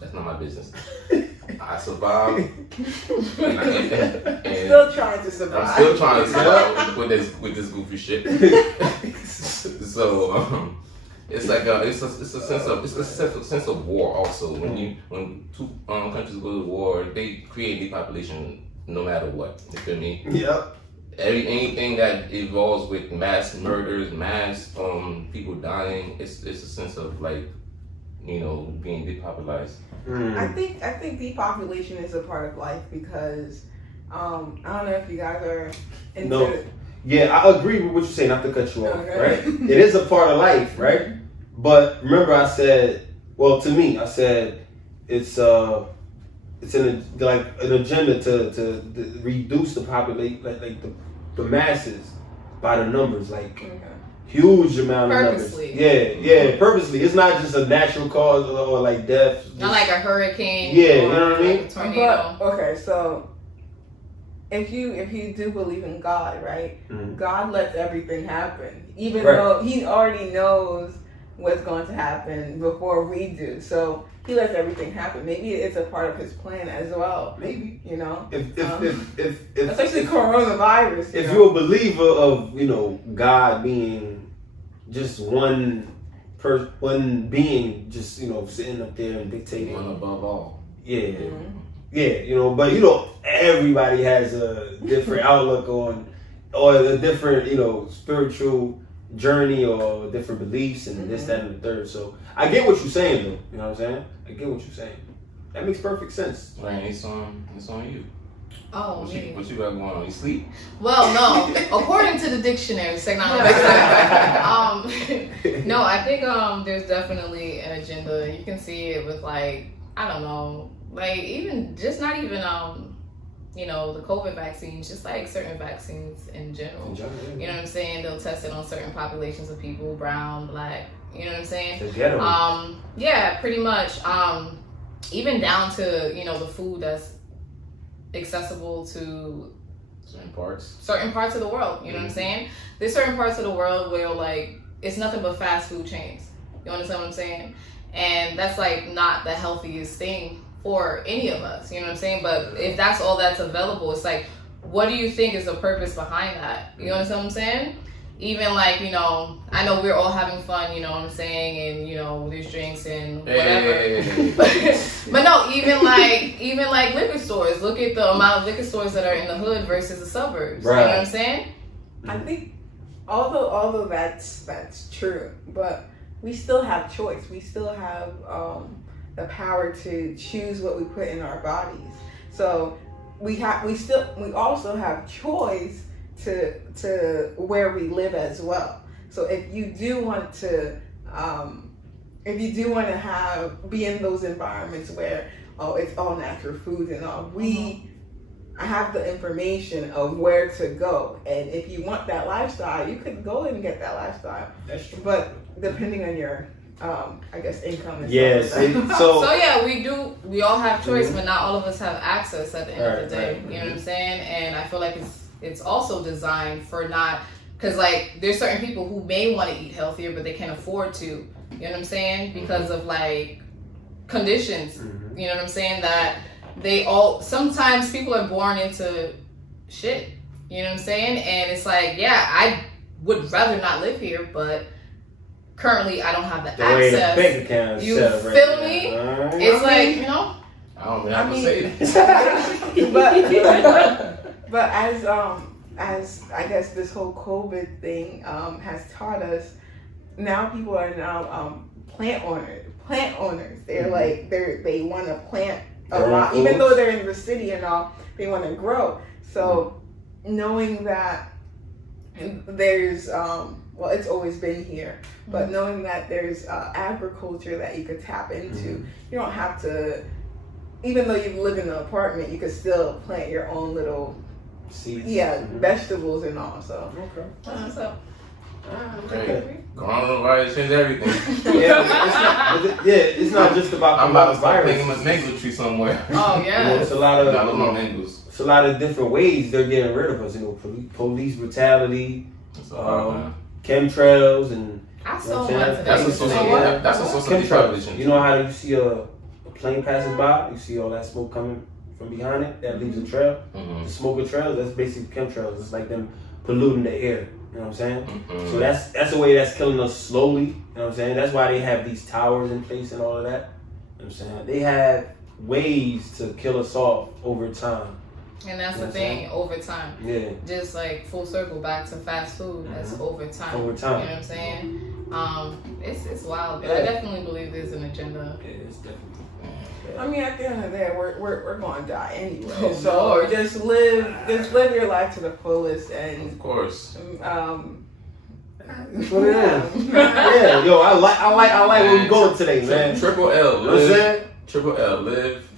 That's not my business. I survived. and Still trying to survive. I'm still trying to survive with this goofy shit. So it's like it's a sense of war also. When two countries go to war, they create depopulation no matter what. You feel me? Yep. Anything that involves with mass murders, mass people dying, it's a sense of like, being depopulated. I think depopulation is a part of life, because I don't know if you guys are into Yeah, I agree with what you say, not to cut you off, Okay. right? It is a part of life, right? But remember I said it's an agenda to reduce the population, like the masses by the numbers, like huge amount of Purposely. numbers. Yeah, purposely. It's not just a natural cause or like death. Not like a hurricane. Yeah, or you know what I mean? a tornado. But, okay, so if you do believe in God, right? God lets everything happen, even though He already knows what's going to happen before we do. So He lets everything happen. Maybe it's a part of His plan as well. Maybe. If especially coronavirus. If you're a believer of God being just one being, just sitting up there and dictating, One above all. Yeah, but everybody has a different outlook on, or a different spiritual journey or different beliefs and this, that, and the third. So I get what you're saying, though. You know what I'm saying? I get what you're saying. That makes perfect sense. Right, it's on you. Oh, What me. you got going on? You sleep? Well, no. According to the dictionary, no, I think there's definitely an agenda. You can see it with like, I don't know, like even just not even you know, the COVID vaccines, just like certain vaccines in general. You know what I'm saying? They'll test it on certain populations of people, brown, black. You know what I'm saying? Yeah, pretty much. Even down to, you know, the food that's accessible to certain parts of the world. You know what I'm saying? There's certain parts of the world where like it's nothing but fast food chains. You understand what I'm saying? And that's like not the healthiest thing for any of us. You know what I'm saying? But if that's all that's available, it's like, what do you think is the purpose behind that? You understand what I'm saying? Even like, you know, I know we're all having fun, you know what I'm saying, and you know, there's drinks and whatever. But no, even like liquor stores. Look at the amount of liquor stores that are in the hood versus the suburbs. Right. You know what I'm saying? I think although that's true, but we still have choice. We still have the power to choose what we put in our bodies. So we also have choice to where we live as well. So if you do want to be in those environments where it's all natural foods and all, I have the information of where to go, and if you want that lifestyle, you could go and get that lifestyle. That's true. But depending on your I guess income and yes. stuff. So yeah, we all have choice, but not all of us have access at the end of the day. You know what I'm saying? And I feel like it's also designed for not, because like there's certain people who may want to eat healthier but they can't afford to. You know what I'm saying? Because of like conditions. You know what I'm saying? That sometimes people are born into shit. You know what I'm saying? And it's like, yeah, I would rather not live here, but currently I don't have the access. You feel me? It's like, you know, I don't even have to say it. But as I guess this whole COVID thing has taught us, now people are now plant owners. They're like they want to plant a lot, even though they're in the city and all. They want to grow. So knowing that there's well, it's always been here, but knowing that there's agriculture that you could tap into, you don't have to. Even though you live in an apartment, you could still plant your own little seeds. Vegetables and all. So okay. That's what's up. Hey, coronavirus changed everything. It's not just about I'm about to start virus. thinking of mango tree somewhere. Oh yeah. It's a lot of mangoes. It's a lot of different ways they're getting rid of us. You know, police brutality, chemtrails, and I saw one today. That's a source of deprivation. You know how you see a plane passing by, you see all that smoke coming from behind it, that leaves a trail. The smoke trail, that's basically chemtrails. It's like them polluting the air. You know what I'm saying? So that's a way that's killing us slowly. You know what I'm saying? That's why they have these towers in place and all of that. You know what I'm saying? They have ways to kill us off over time. And that's the thing, over time. Yeah. Just like full circle back to fast food, that's over time. Over time. You know what I'm saying? It's wild, but I definitely believe there's an agenda. Yeah, it's definitely. I mean, at the end of the day, we're going to die anyway. So just live your life to the fullest, and of course. That's what it is. Yeah, yo, I like where we going today, man. Triple L. You know what I'm saying? Triple L. Live.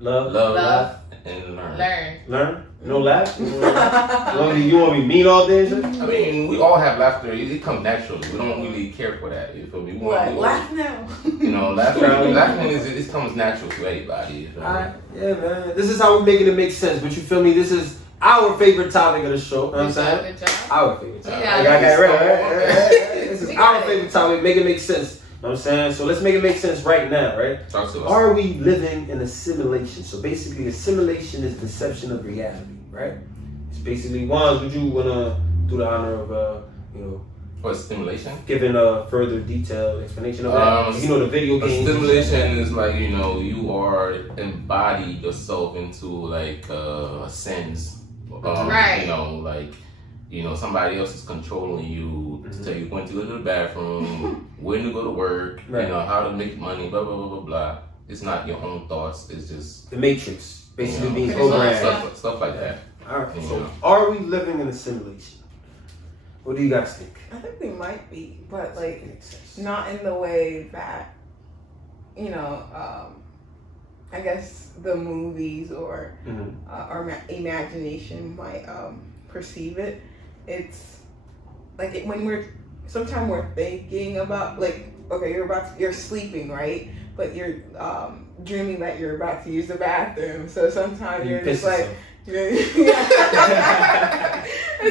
Love. Love. And Learn. Learn. No laugh. You want me mean all day? I mean, we all have laughter. It comes naturally. We don't really care for that. You feel me? Laugh now. You know, laughing it comes natural to anybody. You feel me? Yeah, man. This is how we're making it make sense. But you feel me? This is our favorite topic of the show. You know what I'm saying? Good job. Our favorite topic. Yeah, I got it right. This is our favorite topic. Make it make sense. You know what I'm saying? So let's make it make sense right now, right? Talk to us. Are we living in a simulation? So basically, a simulation is deception of reality, right? It's basically, Juan, would you want to do the honor of, What, stimulation? giving a further detailed explanation of that? The video games. Stimulation is like, you are embody yourself into like a sense. Right. somebody else is controlling you to tell you when to go to the bathroom, when to go to work, how to make money, blah, blah, blah, blah, blah. It's not your own thoughts. It's just the Matrix, basically being programmed. Stuff like that. All right. So, are we living in a simulation? What do you guys think? I think we might be, but not in the way that, I guess the movies or our imagination might perceive it. It's like when sometimes we're thinking about you're sleeping, right? But you're dreaming that you're about to use the bathroom. So sometimes you're just like. Is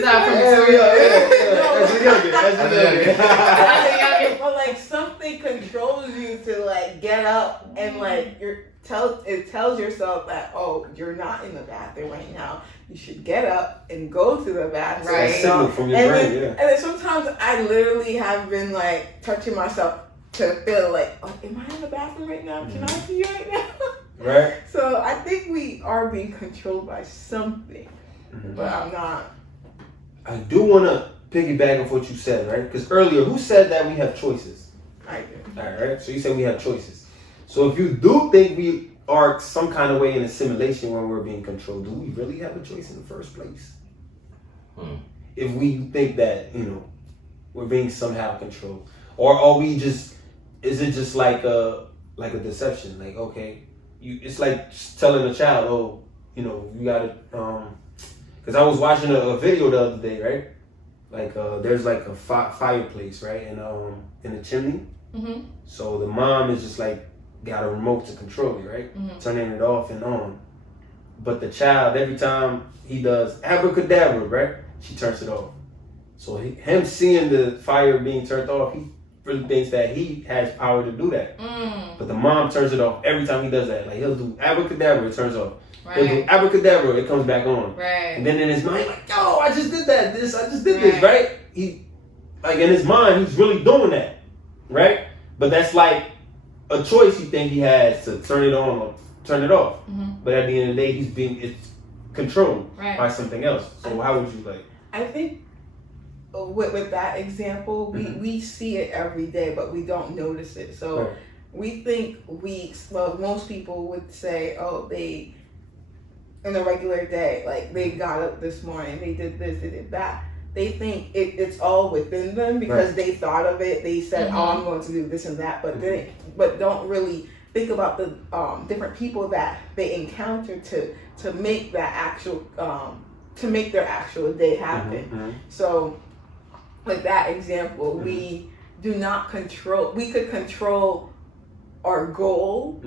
that from But like something controls you to like get up and like it tells yourself that you're not in the bathroom right now. You should get up and go to the bathroom. Right. Signal from your brain, And then sometimes I literally have been like touching myself to feel like, am I in the bathroom right now? Can I pee right now? Right. So I think we are being controlled by something, but I'm not. I do want to piggyback off what you said, right? Because earlier, who said that we have choices? I do. All right. So you said we have choices. So if you do think we are some kind of way in a simulation when we're being controlled, do we really have a choice in the first place? If we think that we're being somehow controlled, or are we just? Is it just like a deception? Like, okay. It's like just telling a child, you gotta, because I was watching a video the other day, right? Like, there's like a fireplace, right, and in the chimney. So the mom is just like got a remote to control it, right, turning it off and on. But the child, every time he does abracadabra, right, she turns it off. So him seeing the fire being turned off, he really thinks that he has power to do that. But the mom turns it off every time he does that. Like, he'll do abracadabra, it turns off. Right. He'll do abracadabra, it comes back on. Right. And then in his mind, like, yo, I just did that. I just did this, right? He, like, in his mind, he's really doing that, right? But that's like a choice he think he has to turn it on or turn it off. But at the end of the day, it's controlled by something else. So how would you like? I think with that example, we see it every day, but we don't notice it. So we think most people would say, they, in a regular day, like they got up this morning, they did this, they did that. They think it's all within them because they thought of it. They said, I'm going to do this and that, but don't really think about the different people that they encounter to make that actual to make their actual day happen. So, like that example, we do not control. We could control our goal,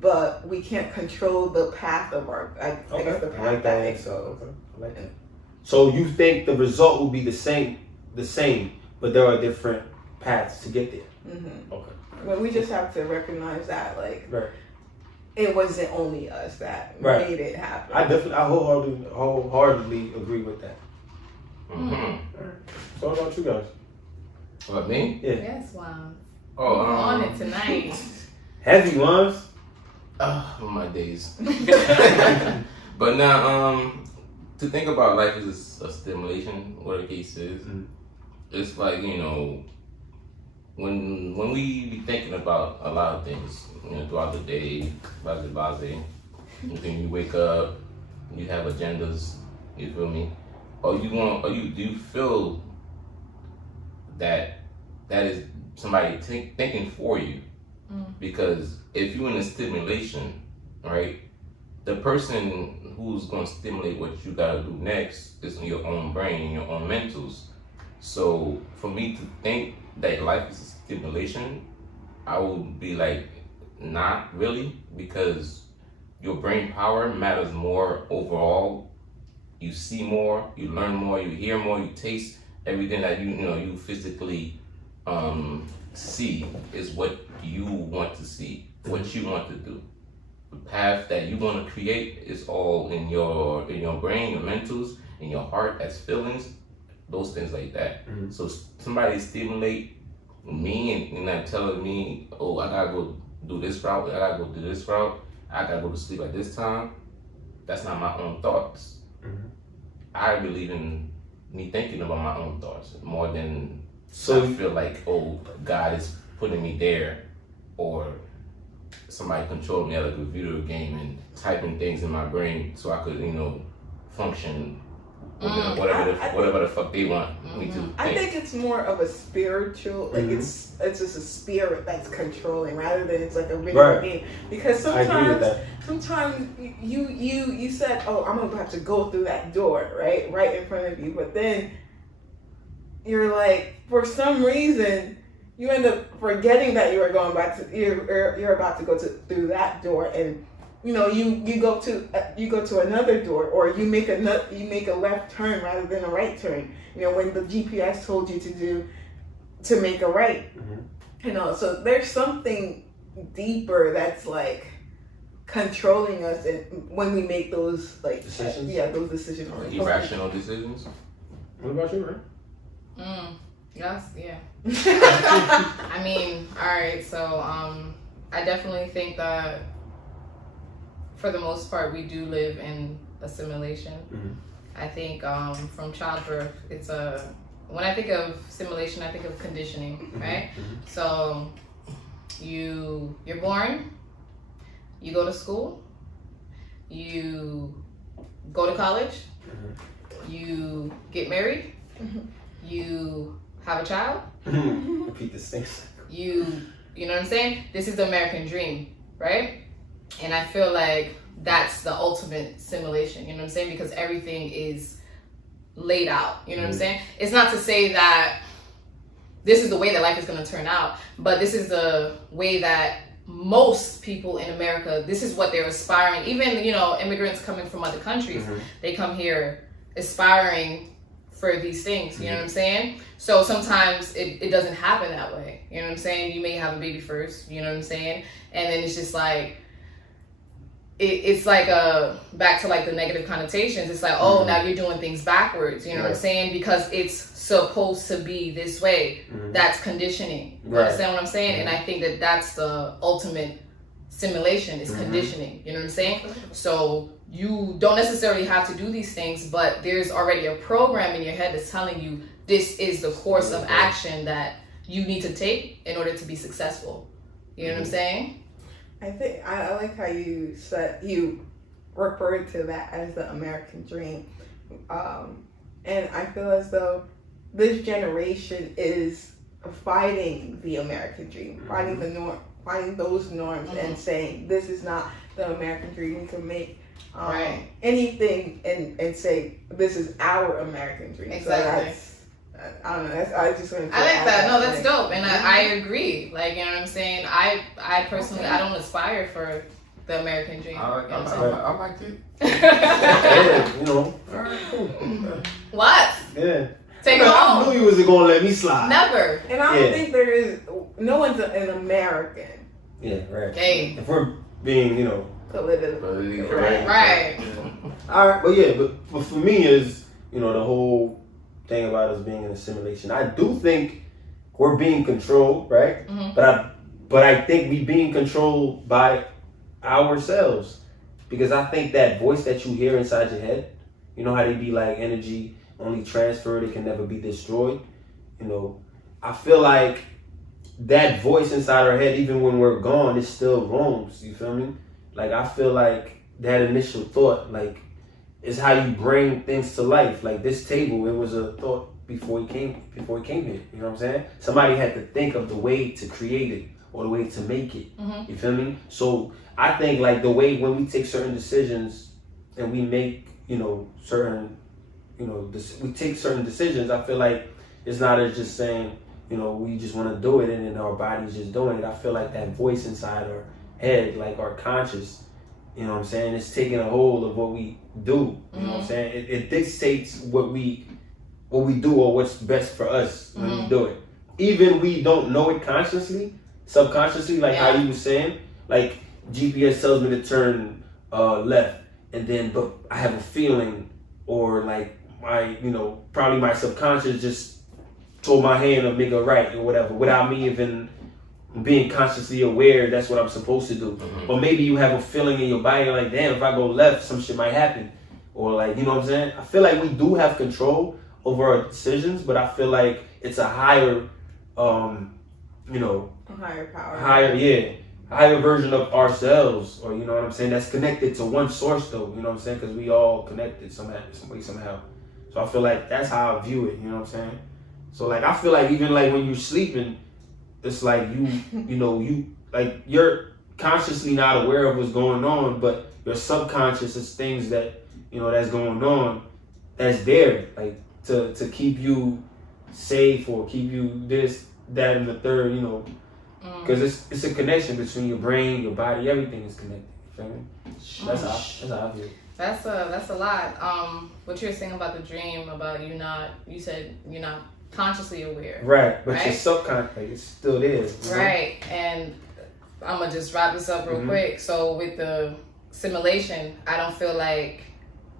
but we can't control the path of our. I guess the path that it goes. I like that. So you think the result will be the same, but there are different paths to get there. Okay. But we just have to recognize that, it wasn't only us that made it happen. I wholeheartedly agree with that. So what about you guys? What, me? Yeah. Yes, wow. Oh, on it tonight. Heavy ones. My days. But now, to think about life as a stimulation, whatever the case is, it's like, when we be thinking about a lot of things, throughout the day, then you wake up, you have agendas, you feel me? Do you feel that is somebody thinking for you? Because if you're in a stimulation, right, the person who's going to stimulate what you got to do next is in your own brain, your own mentals. So for me to think that life is a stimulation, I would be like, not really, because your brain power matters more overall. You see more, you learn more, you hear more, you taste. Everything that you physically see is what you want to see, what you want to do. The path that you want to create is all in your brain, your mentals, in your heart as feelings, those things like that. So somebody stimulate me and not telling me, oh, I gotta go do this route, I gotta go do this route, I gotta go to sleep at this time. That's not my own thoughts. I believe in me thinking about my own thoughts more than So I feel like, oh, God is putting me there, or somebody controlled me like a video game and typing things in my brain so I could, function with whatever the fuck they want me to think. I think it's more of a spiritual, like it's just a spirit that's controlling rather than it's like a video game. Because I agree with that. sometimes you said, oh, I'm about to go through that door, right in front of you, but then you're like, for some reason, you end up forgetting that you're about to go through that door, and you go to another door, or you make a left turn rather than a right turn. When the GPS told you to make a right. So there's something deeper that's like controlling us, and when we make those like decisions. Those decisions. Or irrational decisions. What about you, man? Yes, yeah. I mean, all right. So, I definitely think that for the most part, we do live in assimilation. I think from childbirth, it's when I think of simulation, I think of conditioning, right? So you're born, you go to school, you go to college, you get married, you have a child. Repeat this thing. You know what I'm saying? This is the American dream, right? And I feel like that's the ultimate simulation, you know what I'm saying? Because everything is laid out, you know what I'm saying? It's not to say that this is the way that life is going to turn out, but this is the way that most people in America, this is what they're aspiring. Even, immigrants coming from other countries, they come here aspiring for these things, you know what I'm saying? So sometimes it doesn't happen that way, you know what I'm saying? You may have a baby first, you know what I'm saying? And then it's just like, it's like back to like the negative connotations. It's like, oh, now you're doing things backwards, you know what I'm saying? Because it's supposed to be this way. That's conditioning. You understand what I'm saying? And I think that that's the ultimate simulation, is conditioning, you know what I'm saying? So you don't necessarily have to do these things, but there's already a program in your head that's telling you this is the course of action that you need to take in order to be successful. You know what I'm saying? I think I like how you referred to that as the American dream, and I feel as though this generation is fighting the American dream, fighting those norms, and saying this is not the American dream. We can make anything and say this is our American dream. Exactly. So I don't know. I just want to. I like that. No, that's dope, and I agree. Like, you know what I'm saying. I personally, I don't aspire for the American dream. I like it. What? Yeah. Take it home. I knew you wasn't gonna let me slide. Never. And I don't think there is. No one's an American. Yeah, right. Hey. If we're being, Politically correct. Right. All right, but for me is, the whole thing about us being in a simulation. I do think we're being controlled, right? But I think we being controlled by ourselves, because I think that voice that you hear inside your head, how they be like energy only transferred, it can never be destroyed. I feel like that voice inside our head, even when we're gone, it still roams. You feel me? Like, I feel like that initial thought, like, is how you bring things to life. Like this table, it was a thought before he came here. You know what I'm saying? Somebody had to think of the way to create it or the way to make it. You feel me? So I think like the way when we take certain decisions and we make, certain, we take certain decisions, I feel like it's not as just saying, we just want to do it and then our body's just doing it. I feel like that voice inside our head, like our conscious, you know what I'm saying, it's taking a hold of what we do. You know what I'm saying? It dictates what we do or what's best for us when we do it. Even we don't know it consciously, subconsciously, like how you were saying, like GPS tells me to turn left, and then but I have a feeling, or like my, probably my subconscious just told my hand to make a right or whatever without me even being consciously aware that's what I'm supposed to do. But maybe you have a feeling in your body like, damn, if I go left, some shit might happen. Or like, you know what I'm saying? I feel like we do have control over our decisions, but I feel like it's a higher, you know, A higher power. Higher version of ourselves, or you know what I'm saying, that's connected to one source though, you know what I'm saying, because we all connected somehow. So I feel like that's how I view it, you know what I'm saying. So like I feel like even like when you're sleeping, it's like you're consciously not aware of what's going on, but your subconscious is things that, you know, that's going on, that's there, like to keep you safe or keep you this, that, and the third, you know. Because it's a connection between your brain, your body, everything is connected. You feel me? That's how I feel. That's a lot. What you were saying about the dream, about you said you're not consciously aware. Right, but right? your subconscious, like, it's still there. Right, and I'm going to just wrap this up real quick. So with the simulation, I don't feel like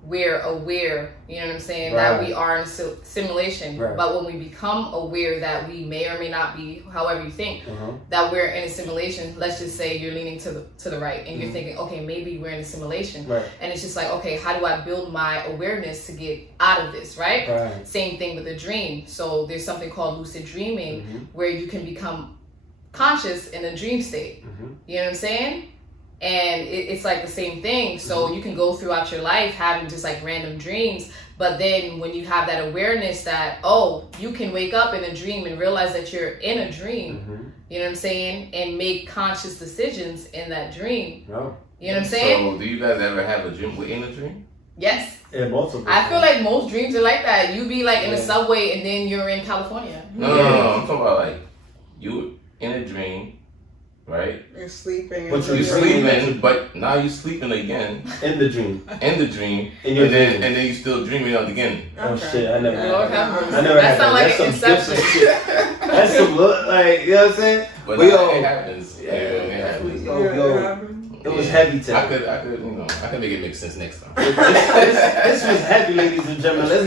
we're aware, you know what I'm saying, that we are in simulation. Right. But when we become aware that we may or may not be, however you think, that we're in a simulation, let's just say you're leaning to the right and you're thinking, okay, maybe we're in a simulation. Right. And it's just like, okay, how do I build my awareness to get out of this, right? Same thing with a dream. So there's something called lucid dreaming where you can become conscious in a dream state. You know what I'm saying? And it's like the same thing. So you can go throughout your life having just like random dreams. But then when you have that awareness that, oh, you can wake up in a dream and realize that you're in a dream, you know what I'm saying? And make conscious decisions in that dream. No. You know what I'm saying? So do you guys ever have a dream within a dream? Yes. Yeah, multiple. I feel like most dreams are like that. You be like in a subway and then you're in California. No. I'm talking about like you in a dream. Right? You're sleeping. But you're sleeping, but now you're sleeping again. In the dream. And then you're still dreaming of again. Oh shit, I never Lord had have mercy. that. I never That had sound that. like That's some Inception. different shit. That's some look, like, you know what I'm saying? But it happens. Yeah, it happens. It was heavy today. I could make it make sense next time. This was heavy, ladies and gentlemen. Let's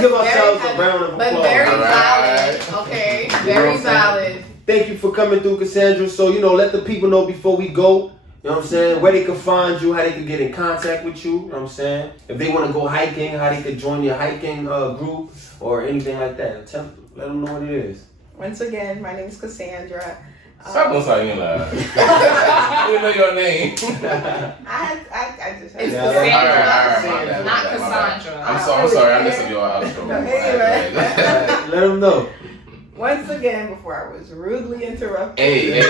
give ourselves a round of applause. But very valid. Okay, very valid. Thank you for coming through, Cassandra. So, you know, let the people know before we go, you know what I'm saying, where they can find you, how they can get in contact with you, you know what I'm saying? If they want to go hiking, how they could join your hiking group or anything like that. Let them know what it is. Once again, my name is Cassandra. Stop on saying loud. You know your name. I just It's had Cassandra, not Cassandra. I'm sorry. I messed up your outro. Anyway. Let them know. Once again, before I was rudely interrupted. Hey.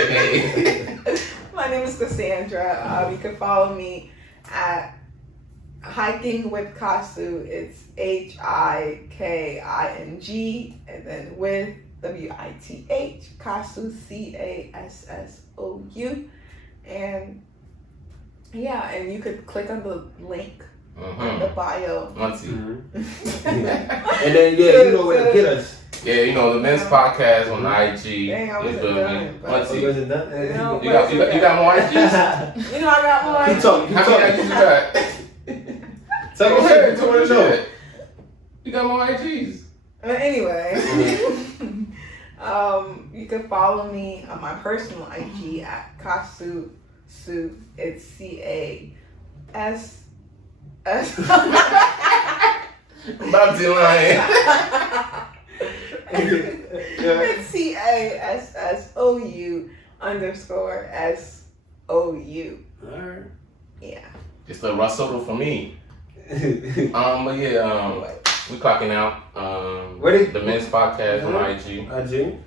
My name is Cassandra. You can follow me at Hiking with Kasu. It's HIKING and then with WITH Kasu CASSOU. And yeah, and you could click on the link on the bio. And then you know where to get us. Yeah, you know, the men's podcast on IG. Dang, I wasn't done. You got more IGs? You know I got more. Keep talking. How many IGs you got? Tell me shit. You want to know. You got more IGs. But anyway, you can follow me on my personal IG at Kasu. It's CAS. I'm about to lie. It's CASSOU_SOU. Alright. Yeah. It's the Russell for me. But yeah, we clocking out. The men's podcast on IG. IG.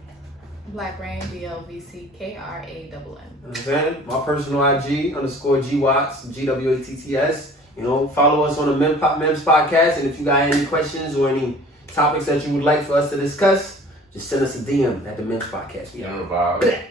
Black Rain, BLVCKRANN. Okay. My personal IG _GWatts, GWATTS. You know, follow us on the MIMS podcast, and if you got any questions or any topics that you would like for us to discuss, just send us a DM at the MIMS podcast. You know the vibe.